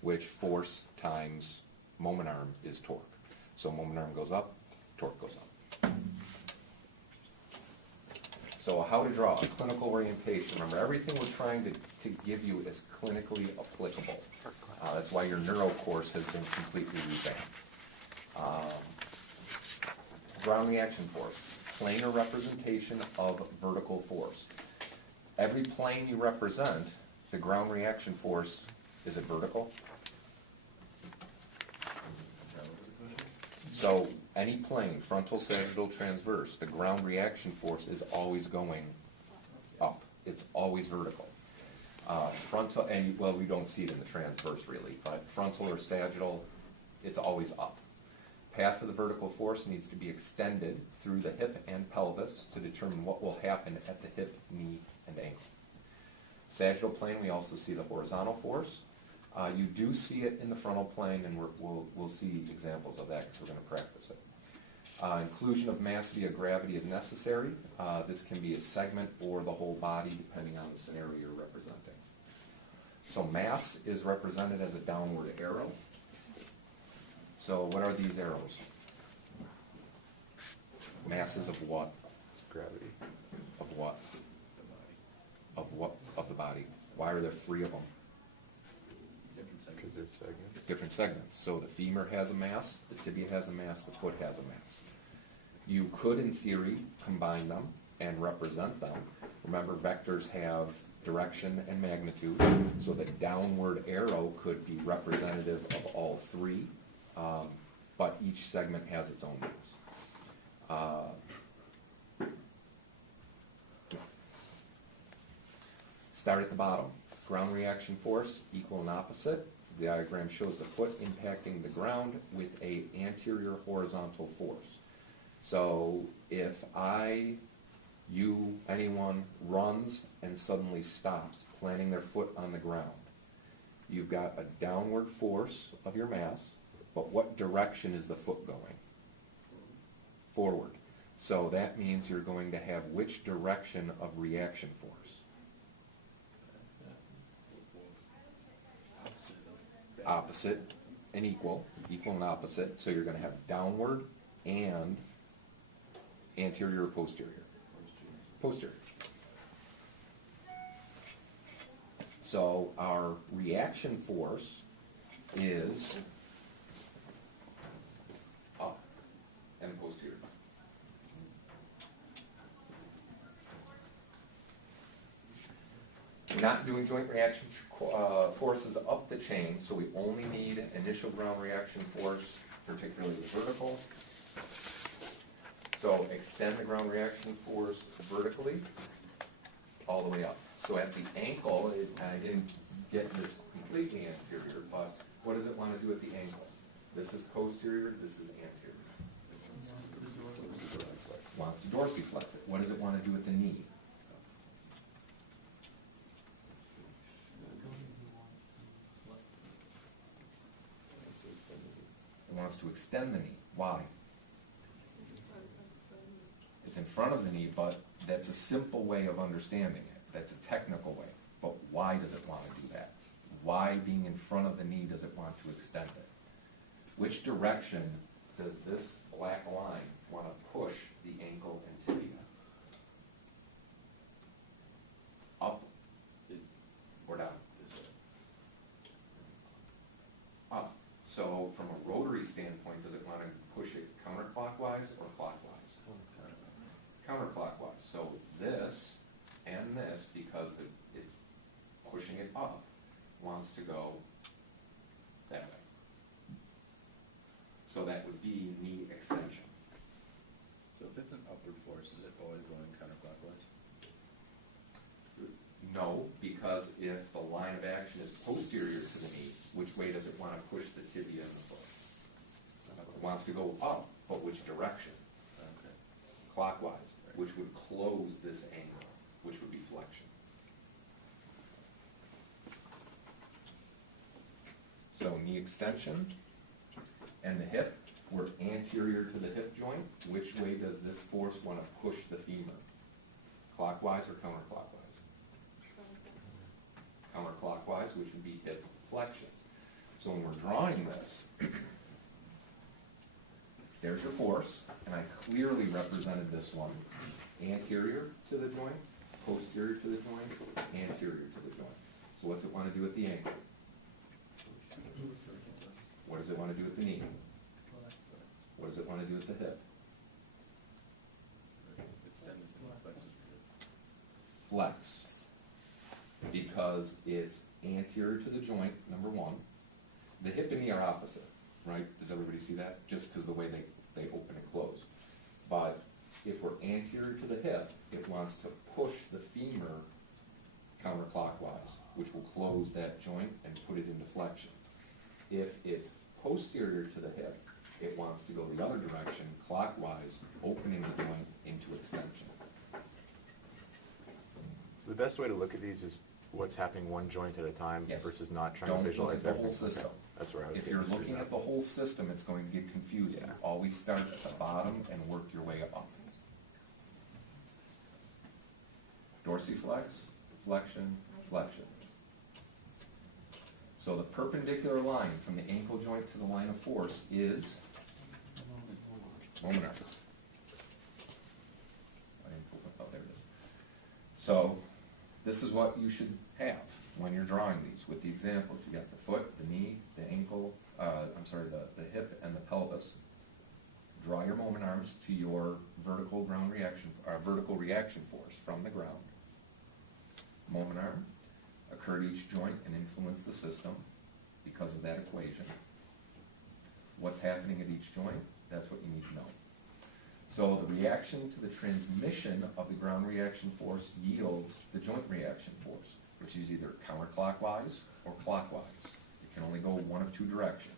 which force times moment arm is torque. So moment arm goes up, torque goes up. So how to draw a clinical orientation. Remember, everything we're trying to give you is clinically applicable. That's why your neuro course has been completely revamped. Ground reaction force, planar representation of vertical force. Every plane you represent, the ground reaction force, is it vertical? So any plane, frontal, sagittal, transverse, the ground reaction force is always going up. It's always vertical. Frontal, and well, we don't see it in the transverse really, but frontal or sagittal, it's always up. Path of the vertical force needs to be extended through the hip and pelvis to determine what will happen at the hip, knee, and ankle. Sagittal plane, we also see the horizontal force. You do see it in the frontal plane, and we'll see examples of that because we're going to practice it. Inclusion of mass via gravity is necessary. This can be a segment or the whole body, depending on the scenario you're representing. So mass is represented as a downward arrow. So what are these arrows? Masses of what? gravity. Of what? The body. Of what? Of the body. Why are there 3 of them? Different Because segments. there's segments. Different segments. So the femur has a mass, the tibia has a mass, the foot has a mass. You could, in theory, combine them and represent them. Remember, vectors have direction and magnitude, so the downward arrow could be representative of all 3, but each segment has its own moves. Start at the bottom. Ground reaction force, equal and opposite. The diagram shows the foot impacting the ground with a anterior horizontal force. So if anyone runs and suddenly stops, planting their foot on the ground, you've got a downward force of your mass, but what direction is the foot going? Forward. So that means you're going to have which direction of reaction force? Opposite and equal and opposite. So you're going to have downward and anterior or posterior? Posterior. So our reaction force is up and posterior. We're not doing joint reaction forces up the chain, so we only need initial ground reaction force, particularly the vertical. So extend the ground reaction force vertically all the way up. So at the ankle, I didn't get this completely anterior, but what does it want to do at the ankle? This is posterior, this is anterior. Wants to dorsiflex it. What does it want to do at the knee? It wants to extend the knee. Why? It's in front of the knee, but that's a simple way of understanding it. That's a technical way. But why does it want to do that? Why, being in front of the knee, does it want to extend it? Which direction does this black line want to push the ankle and tibia? Up or down? Up. So from a rotary standpoint, does it want to push it counterclockwise or clockwise? Counterclockwise. So this and this, because it's pushing it up, wants to go that way. So that would be knee extension. So if it's an upward force, is it always going counterclockwise? No, because if the line of action is posterior to the knee, which way does it want to push the tibia and the foot? It wants to go up, but which direction? Okay. Clockwise, which would close this angle, which would be flexion. So knee extension and the hip, we're anterior to the hip joint. Which way does this force want to push the femur? Clockwise or counterclockwise? Counterclockwise, which would be hip flexion. So when we're drawing this, there's your force, and I clearly represented this one. Anterior to the joint, posterior to the joint, anterior to the joint. So what's it want to do at the ankle? What does it want to do at the knee? What does it want to do at the hip? Extend it, flexes. Flex. Because it's anterior to the joint, number one. The hip and knee are opposite, right? Does everybody see that? Just because the way they open and close. But if we're anterior to the hip, it wants to push the femur counterclockwise, which will close that joint and put it into flexion. If it's posterior to the hip, it wants to go the other direction, clockwise, opening the joint into extension. So the best way to look at these is what's happening one joint at a time Yes. versus not trying Don't to look visualize at the whole everything. system. Okay. That's where I was If getting you're screwed looking up. at the whole system, it's going to get confusing. Yeah. Always start at the bottom and work your way up. Dorsiflex, flexion, flexion. So the perpendicular line from the ankle joint to the line of force is moment arm. Oh, there it is. So this is what you should have when you're drawing these with the examples. You got the foot, the knee, the ankle, the hip and the pelvis. Draw your moment arms to your vertical reaction force from the ground. Moment arm occur at each joint and influence the system because of that equation. What's happening at each joint? That's what you need to know. So the reaction to the transmission of the ground reaction force yields the joint reaction force, which is either counterclockwise or clockwise. It can only go one of two directions.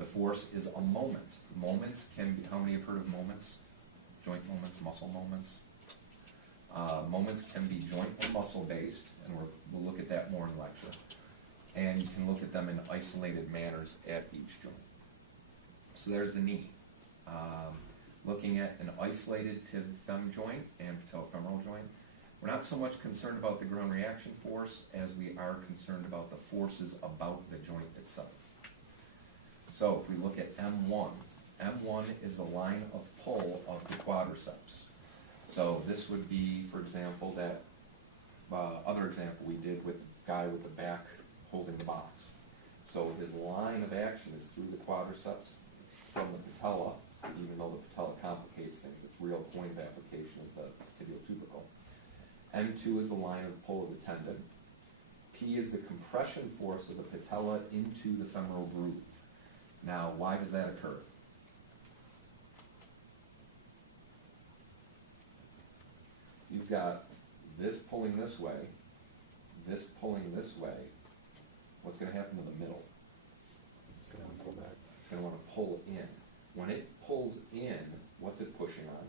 The force is a moment. Moments can be, how many have heard of moments? Joint moments, muscle moments. Moments can be joint or muscle based, and we'll look at that more in lecture. And you can look at them in isolated manners at each joint. So there's the knee. Looking at an isolated tib fem joint and patellofemoral joint, we're not so much concerned about the ground reaction force as we are concerned about the forces about the joint itself. So if we look at M1, M1 is the line of pull of the quadriceps. So this would be, for example, that other example we did with the guy with the back holding the box. So his line of action is through the quadriceps from the patella, even though the patella complicates things. Its real point of application is the tibial tubercle. M2 is the line of pull of the tendon. P is the compression force of the patella into the femoral groove. Now, why does that occur? You've got this pulling this way, this pulling this way. What's going to happen to the middle? It's going to pull back. It's going to want to pull in. When it pulls in, what's it pushing on?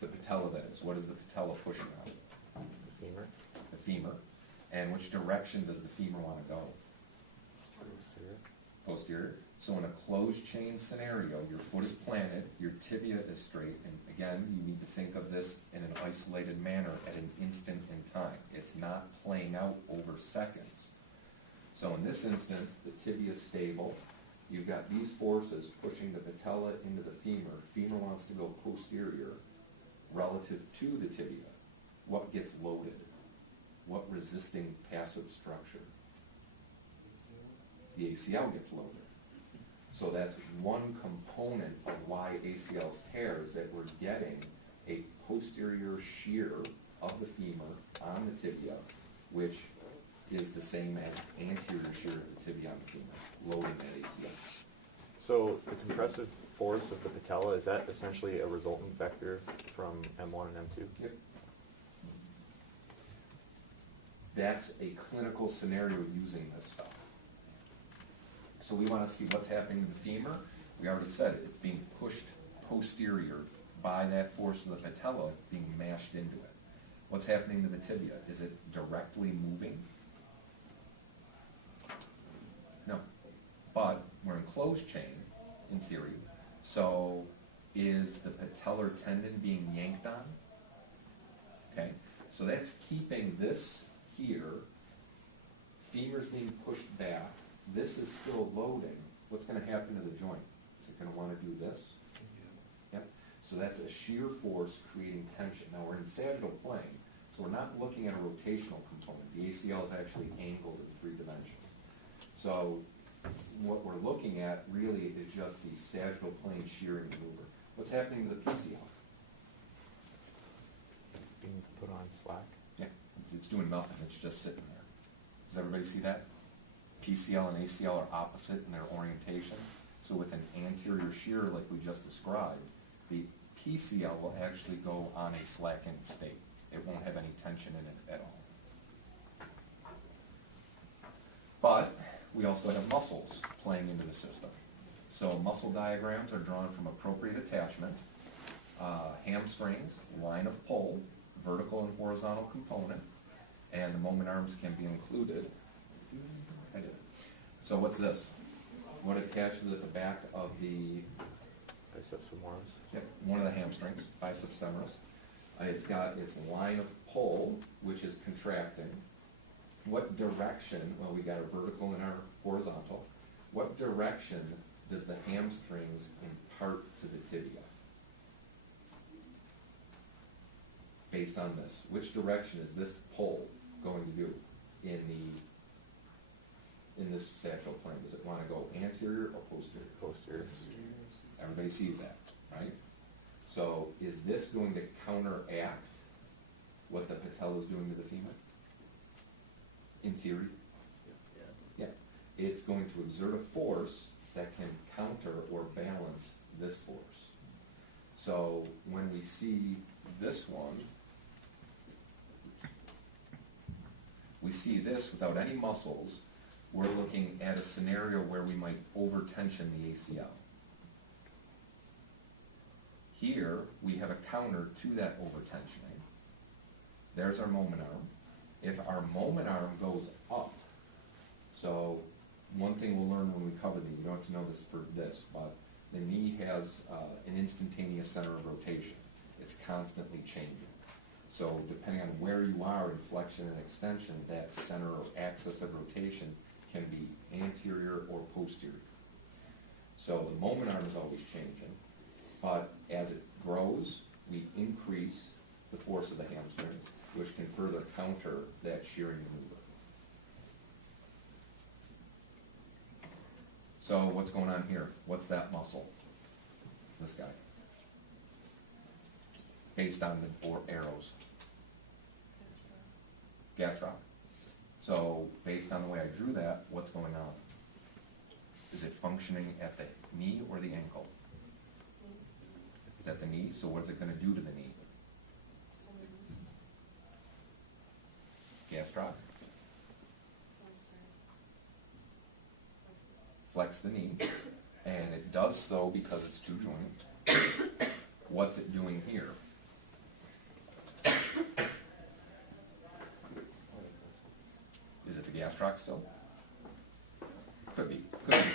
The patella, that is. What is the patella pushing on? The femur. The femur. And which direction does the femur want to go? Posterior. Posterior. So in a closed chain scenario, your foot is planted, your tibia is straight, and again, you need to think of this in an isolated manner at an instant in time. It's not playing out over seconds. So in this instance, the tibia is stable. You've got these forces pushing the patella into the femur. Femur wants to go posterior relative to the tibia. What gets loaded? What resisting passive structure? The ACL gets loaded. So that's one component of why ACLs tears, that we're getting a posterior shear of the femur on the tibia, which is the same as anterior shear of the tibia on the femur, loading that ACL. So the compressive force of the patella, is that essentially a resultant vector from M1 and M2? Yep. That's a clinical scenario using this stuff. So we want to see what's happening in the femur. We already said it, it's being pushed posterior by that force of the patella being mashed into it. What's happening to the tibia? Is it directly moving? No. But we're in closed chain, in theory. So is the patellar tendon being yanked on? Okay, so that's keeping this here. Femur's being pushed back. This is still loading. What's going to happen to the joint? Is it going to want to do this? Yep. So that's a shear force creating tension. Now we're in sagittal plane, so we're not looking at a rotational component. The ACL is actually angled in 3 dimensions. So what we're looking at really is just the sagittal plane shearing maneuver. What's happening to the PCL? Being put on slack? Yeah, it's doing nothing. It's just sitting there. Does everybody see that? PCL and ACL are opposite in their orientation. So with an anterior shear like we just described, the PCL will actually go on a slackened state. It won't have any tension in it at all. But we also have muscles playing into the system. So muscle diagrams are drawn from appropriate attachment, hamstrings, line of pull, vertical and horizontal component, and the moment arms can be included. I did. So what's this? What attaches at the back of the, Biceps femoris? yep, one of the hamstrings, biceps femoris. It's got its line of pull, which is contracting. What direction, well, we got a vertical and our horizontal. What direction does the hamstrings impart to the tibia? Based on this, which direction is this pull going to do in this sagittal plane? Does it want to go anterior or posterior? Posterior. Everybody sees that, right? So is this going to counteract what the patella is doing to the femur? In theory, Yeah. yeah. It's going to exert a force that can counter or balance this force. So when we see this one, we see this without any muscles, we're looking at a scenario where we might over-tension the ACL. Here, we have a counter to that over-tensioning. There's our moment arm. If our moment arm goes up, so one thing we'll learn when we cover the knee, you don't have to know this for this, but the knee has an instantaneous center of rotation. It's constantly changing. So depending on where you are in flexion and extension, that center or axis of rotation can be anterior or posterior. So the moment arm is always changing, but as it grows, we increase the force of the hamstrings, which can further counter that shearing maneuver. So what's going on here? What's that muscle? This guy. Based on the 4 arrows. Gastroc. So based on the way I drew that, what's going on? Is it functioning at the knee or the ankle? It's at the knee, so what is it going to do to the knee? Gastroc. Flex the knee, and it does so because it's 2 joint. What's it doing here? Is it the gastroc still? Could be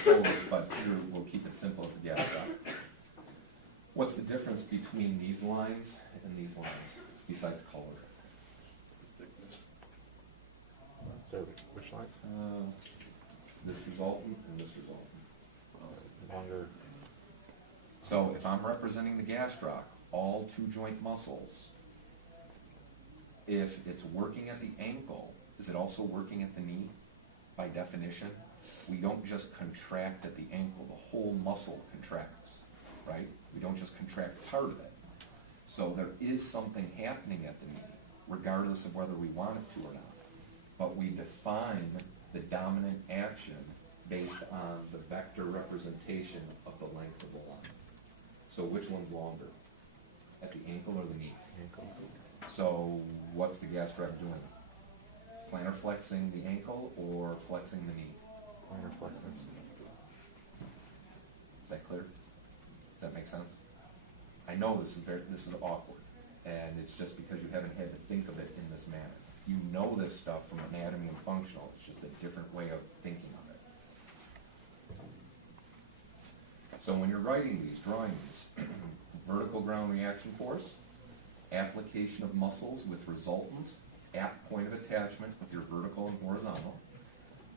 soles, but here we'll keep it simple as the gastroc. What's the difference between these lines and these lines, besides color? Thickness. So which lines? This resultant and this resultant. Longer. So if I'm representing the gastroc, all 2 joint muscles, if it's working at the ankle, is it also working at the knee? By definition, we don't just contract at the ankle, the whole muscle contracts, right? We don't just contract part of it. So there is something happening at the knee, regardless of whether we want it to or not. but we define the dominant action based on the vector representation of the length of the line. So which one's longer? At the ankle or the knee? Ankle. So what's the gasstrap doing? Plantar flexing the ankle or flexing the knee? Plantar flexor. Is that clear? Does that make sense? I know this is awkward, and it's just because you haven't had to think of it in this manner. You know this stuff from anatomy and functional, it's just a different way of thinking of it. So when you're writing these, drawing these, vertical ground reaction force, application of muscles with resultant at point of attachment with your vertical and horizontal,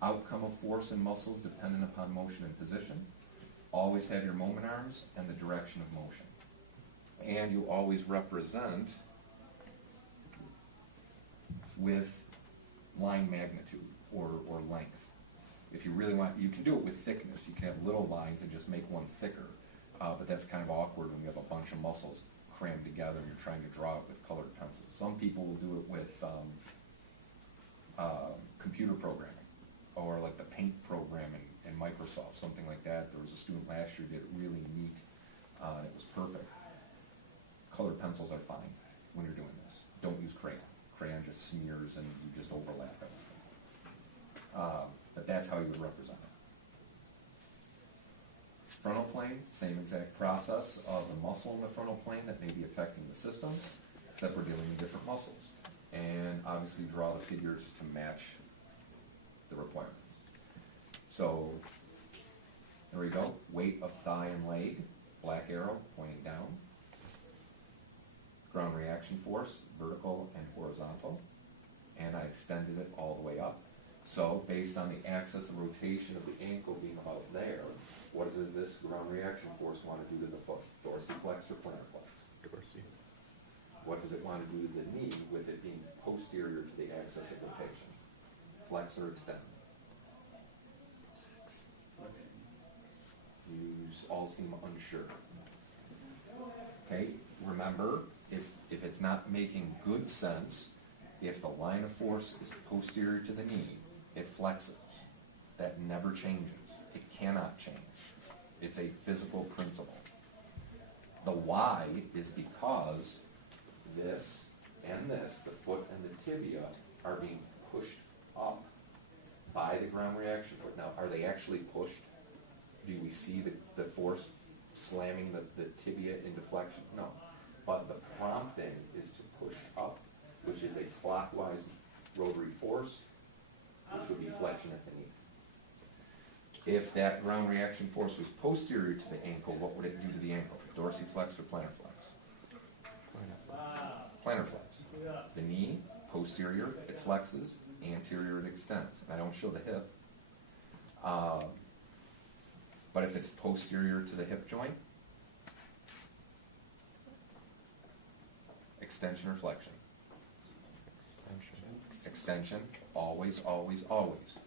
outcome of force and muscles dependent upon motion and position, always have your moment arms and the direction of motion. And you always represent with line magnitude or length. If you really want, you can do it with thickness. You can have little lines and just make one thicker, but that's kind of awkward when you have a bunch of muscles crammed together and you're trying to draw it with colored pencils. Some people will do it with computer programming, or like the paint program in Microsoft, something like that. There was a student last year who did it really neat, and it was perfect. Colored pencils are fine when you're doing this. Don't use crayon. Crayon just smears and you just overlap everything. But that's how you would represent it. Frontal plane, same exact process of the muscle in the frontal plane that may be affecting the system, except we're dealing with different muscles. And obviously draw the figures to match the requirements. So, there we go. Weight of thigh and leg, black arrow pointing down. Ground reaction force, vertical and horizontal. And I extended it all the way up. So, based on the axis of rotation of the ankle being about there, what does this ground reaction force want to do to the foot? Dorsiflex or plantarflex? Dorsey. What does it want to do to the knee with it being posterior to the axis of rotation? Flex or extend? You all seem unsure. Okay, remember, if it's not making good sense, if the line of force is posterior to the knee, it flexes. That never changes. It cannot change. It's a physical principle. The why is because this and this, the foot and the tibia, are being pushed up by the ground reaction force. Now, are they actually pushed? Do we see the force slamming the tibia into flexion? No. But the prompting is to push up, which is a clockwise rotary force, which would be flexion at the knee. If that ground reaction force was posterior to the ankle, what would it do to the ankle? Dorsiflex or plantarflex? Plantarflex. The knee, posterior, it flexes. Anterior, it extends. And I don't show the hip. But if it's posterior to the hip joint, extension or flexion? Extension, always, always, always.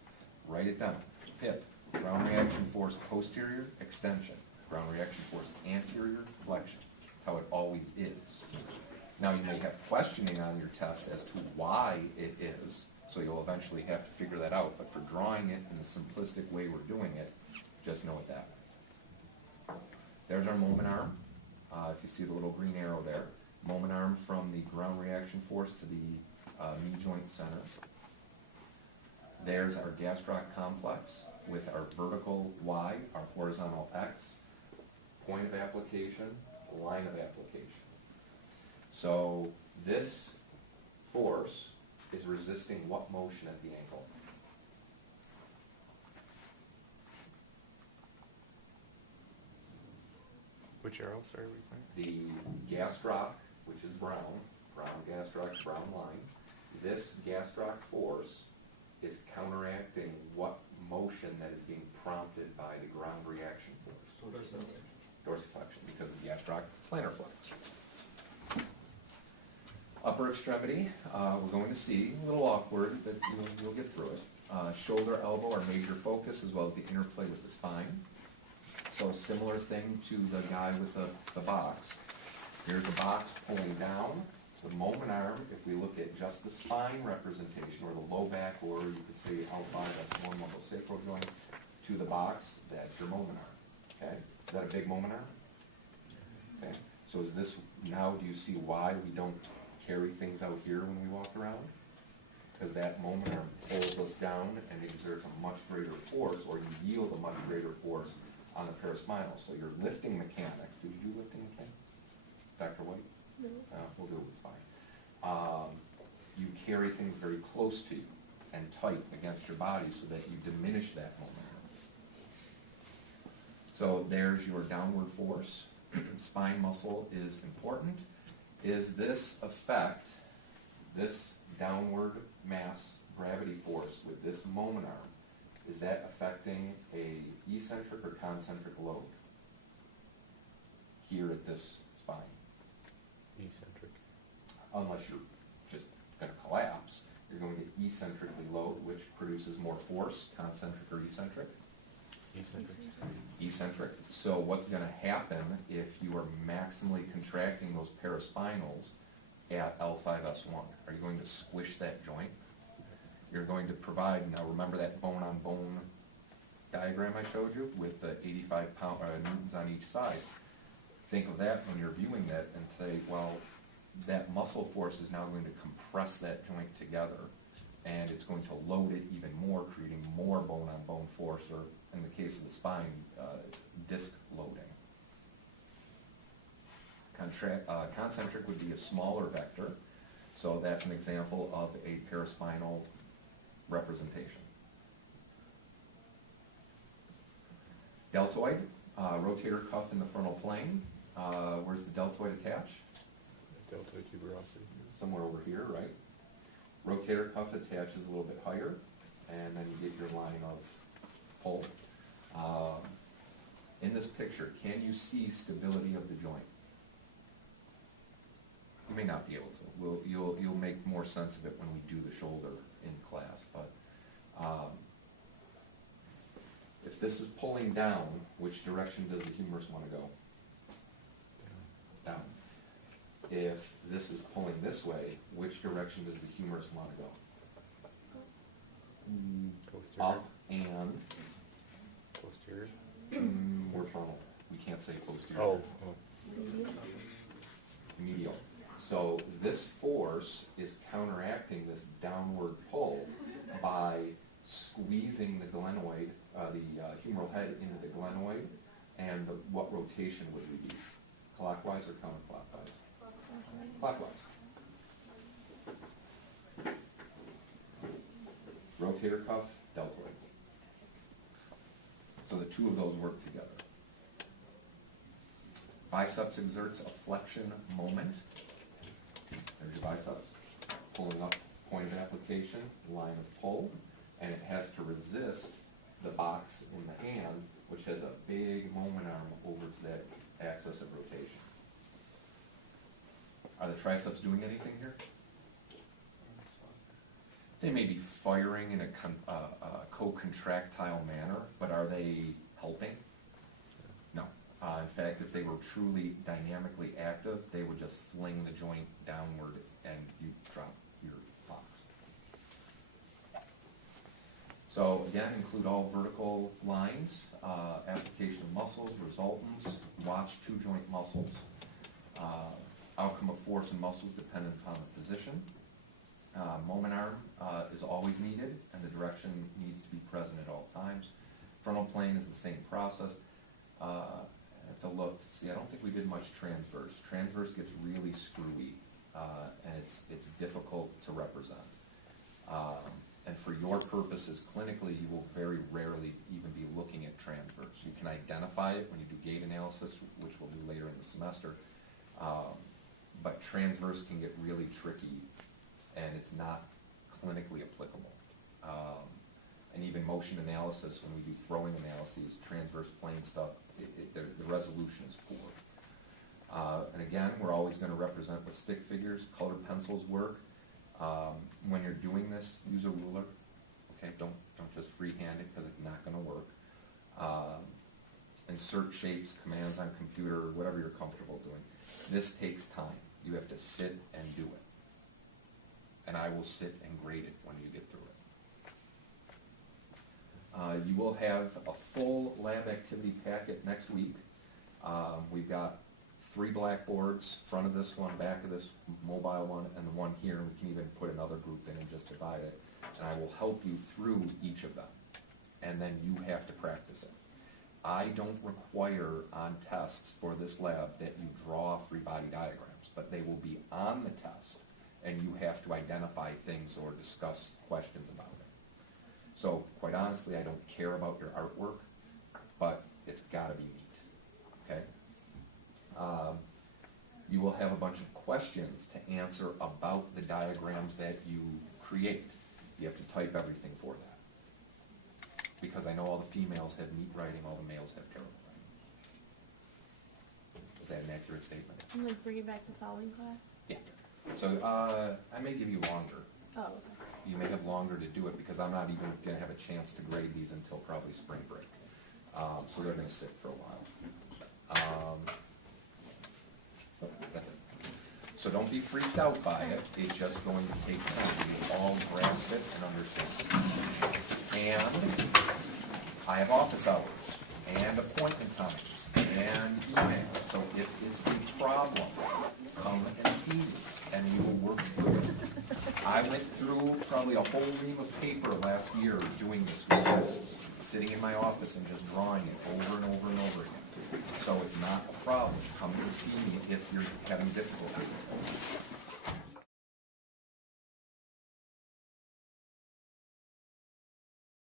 Write it down. Hip, ground reaction force posterior, extension. Ground reaction force anterior, flexion. That's how it always is. Now you may have questioning on your test as to why it is, so you'll eventually have to figure that out. But for drawing it in the simplistic way we're doing it, just know it that way. There's our moment arm. If you see the little green arrow there, moment arm from the ground reaction force to the knee joint center. There's our gastroc complex with our vertical Y, our horizontal X, point of application, line of application. So this force is resisting what motion at the ankle? Which arrow, sorry, were you pointing? The gastroc, which is brown gastroc, brown line. This gastroc force is counteracting what motion that is being prompted by the ground reaction force? Dorsiflexion, because of the gastroc plantar flex. Upper extremity, we're going to see, a little awkward, but you'll get through it. Shoulder, elbow are major focus, as well as the interplay with the spine. So similar thing to the guy with the box. Here's a box pulling down, The moment arm, if we look at just the spine representation, or the low back, or you could say L5S1 lumbosacral joint to the box, that's your moment arm. Okay? Is that a big moment arm? Okay. So is this, now do you see why we don't carry things out here when we walk around? Because that moment arm pulls us down and exerts a much greater force, or you yield a much greater force on the paraspinal. So your lifting mechanics, did you do lifting mechanics? Dr. White? No. We'll do it, it's fine. You carry things very close to you and tight against your body so that you diminish that moment. So there's your downward force. Spine muscle is important. Is this effect, this downward mass gravity force with this moment arm, is that affecting a eccentric or concentric load here at this spine? Eccentric. Unless you're just going to collapse, you're going to eccentrically load, which produces more force, concentric or eccentric? Eccentric. Eccentric. So what's going to happen if you are maximally contracting those paraspinals at L5S1? Are you going to squish that joint? You're going to provide, now remember that bone-on-bone diagram I showed you with the 85 newtons on each side? Think of that when you're viewing that and say, well, that muscle force is now going to compress that joint together, and it's going to load it even more, creating more bone-on-bone force, or in the case of the spine, disc loading. Concentric would be a smaller vector, so that's an example of a paraspinal representation. Deltoid, rotator cuff in the frontal plane. Where's the deltoid attached? Deltoid tuberosity. Somewhere over here, right? Rotator cuff attaches a little bit higher, and then you get your line of pull. In this picture, can you see stability of the joint? You may not be able to. You'll make more sense of it when we do the shoulder in class. But if this is pulling down, which direction does the humerus want to go? Down. If this is pulling this way, which direction does the humerus want to go? Posterior. Up and Posterior. we're frontal. We can't say posterior. Oh. Medial. So this force is counteracting this downward pull by squeezing the glenoid, the humeral head into the glenoid, and what rotation would we be? Clockwise or counterclockwise? Clockwise. Rotator cuff, deltoid. So the two of those work together. Biceps exerts a flexion moment. There's your biceps. Pulling up, point of application, line of pull, and it has to resist the box in the hand, which has a big moment arm over to that axis of rotation. Are the triceps doing anything here? They may be firing in a co-contractile manner, but are they helping? No. In fact, if they were truly dynamically active, they would just fling the joint downward and you drop your box. So again, include all vertical lines, application of muscles, resultants, watch two joint muscles, outcome of force and muscles dependent upon the position. Moment arm is always needed, and the direction needs to be present at all times. Frontal plane is the same process. I have to look to see. I don't think we did much transverse. Transverse gets really screwy, and it's difficult to represent. And for your purposes clinically, you will very rarely even be looking at transverse. You can identify it when you do gait analysis, which we'll do later in the semester. But transverse can get really tricky, and it's not clinically applicable. And even motion analysis, when we do throwing analyses, transverse plane stuff, the resolution is poor. And again, we're always going to represent with stick figures. Colored pencils work. When you're doing this, use a ruler. Okay, don't just freehand it because it's not going to work. Insert shapes, commands on computer, whatever you're comfortable doing. This takes time. You have to sit and do it. And I will sit and grade it when you get through it. You will have a full lab activity packet next week. We've got 3 blackboards, front of this one, back of this mobile one, and the one here. We can even put another group in and just divide it. And I will help you through each of them. And then you have to practice it. I don't require on tests for this lab that you draw free body diagrams, but they will be on the test, and you have to identify things or discuss questions about it. So, quite honestly, I don't care about your artwork, but it's gotta be neat, okay? You will have a bunch of questions to answer about the diagrams that you create. You have to type everything for that. Because I know all the females have neat writing, all the males have terrible writing. Is that an accurate statement? And like bring it back the following class? Yeah. So, I may give you longer. Oh, okay. You may have longer to do it because I'm not even gonna have a chance to grade these until probably spring break. So they're gonna sit for a while. That's it. So don't be freaked out by it. It's just going to take time. You all grasp it and understand. And I have office hours and appointment times and emails. So if it's a problem, come and see me and we will work through it. I went through probably a whole ream of paper last year doing this with students, sitting in my office and just drawing it over and over and over again. So it's not a problem. Come and see me if you're having difficulty.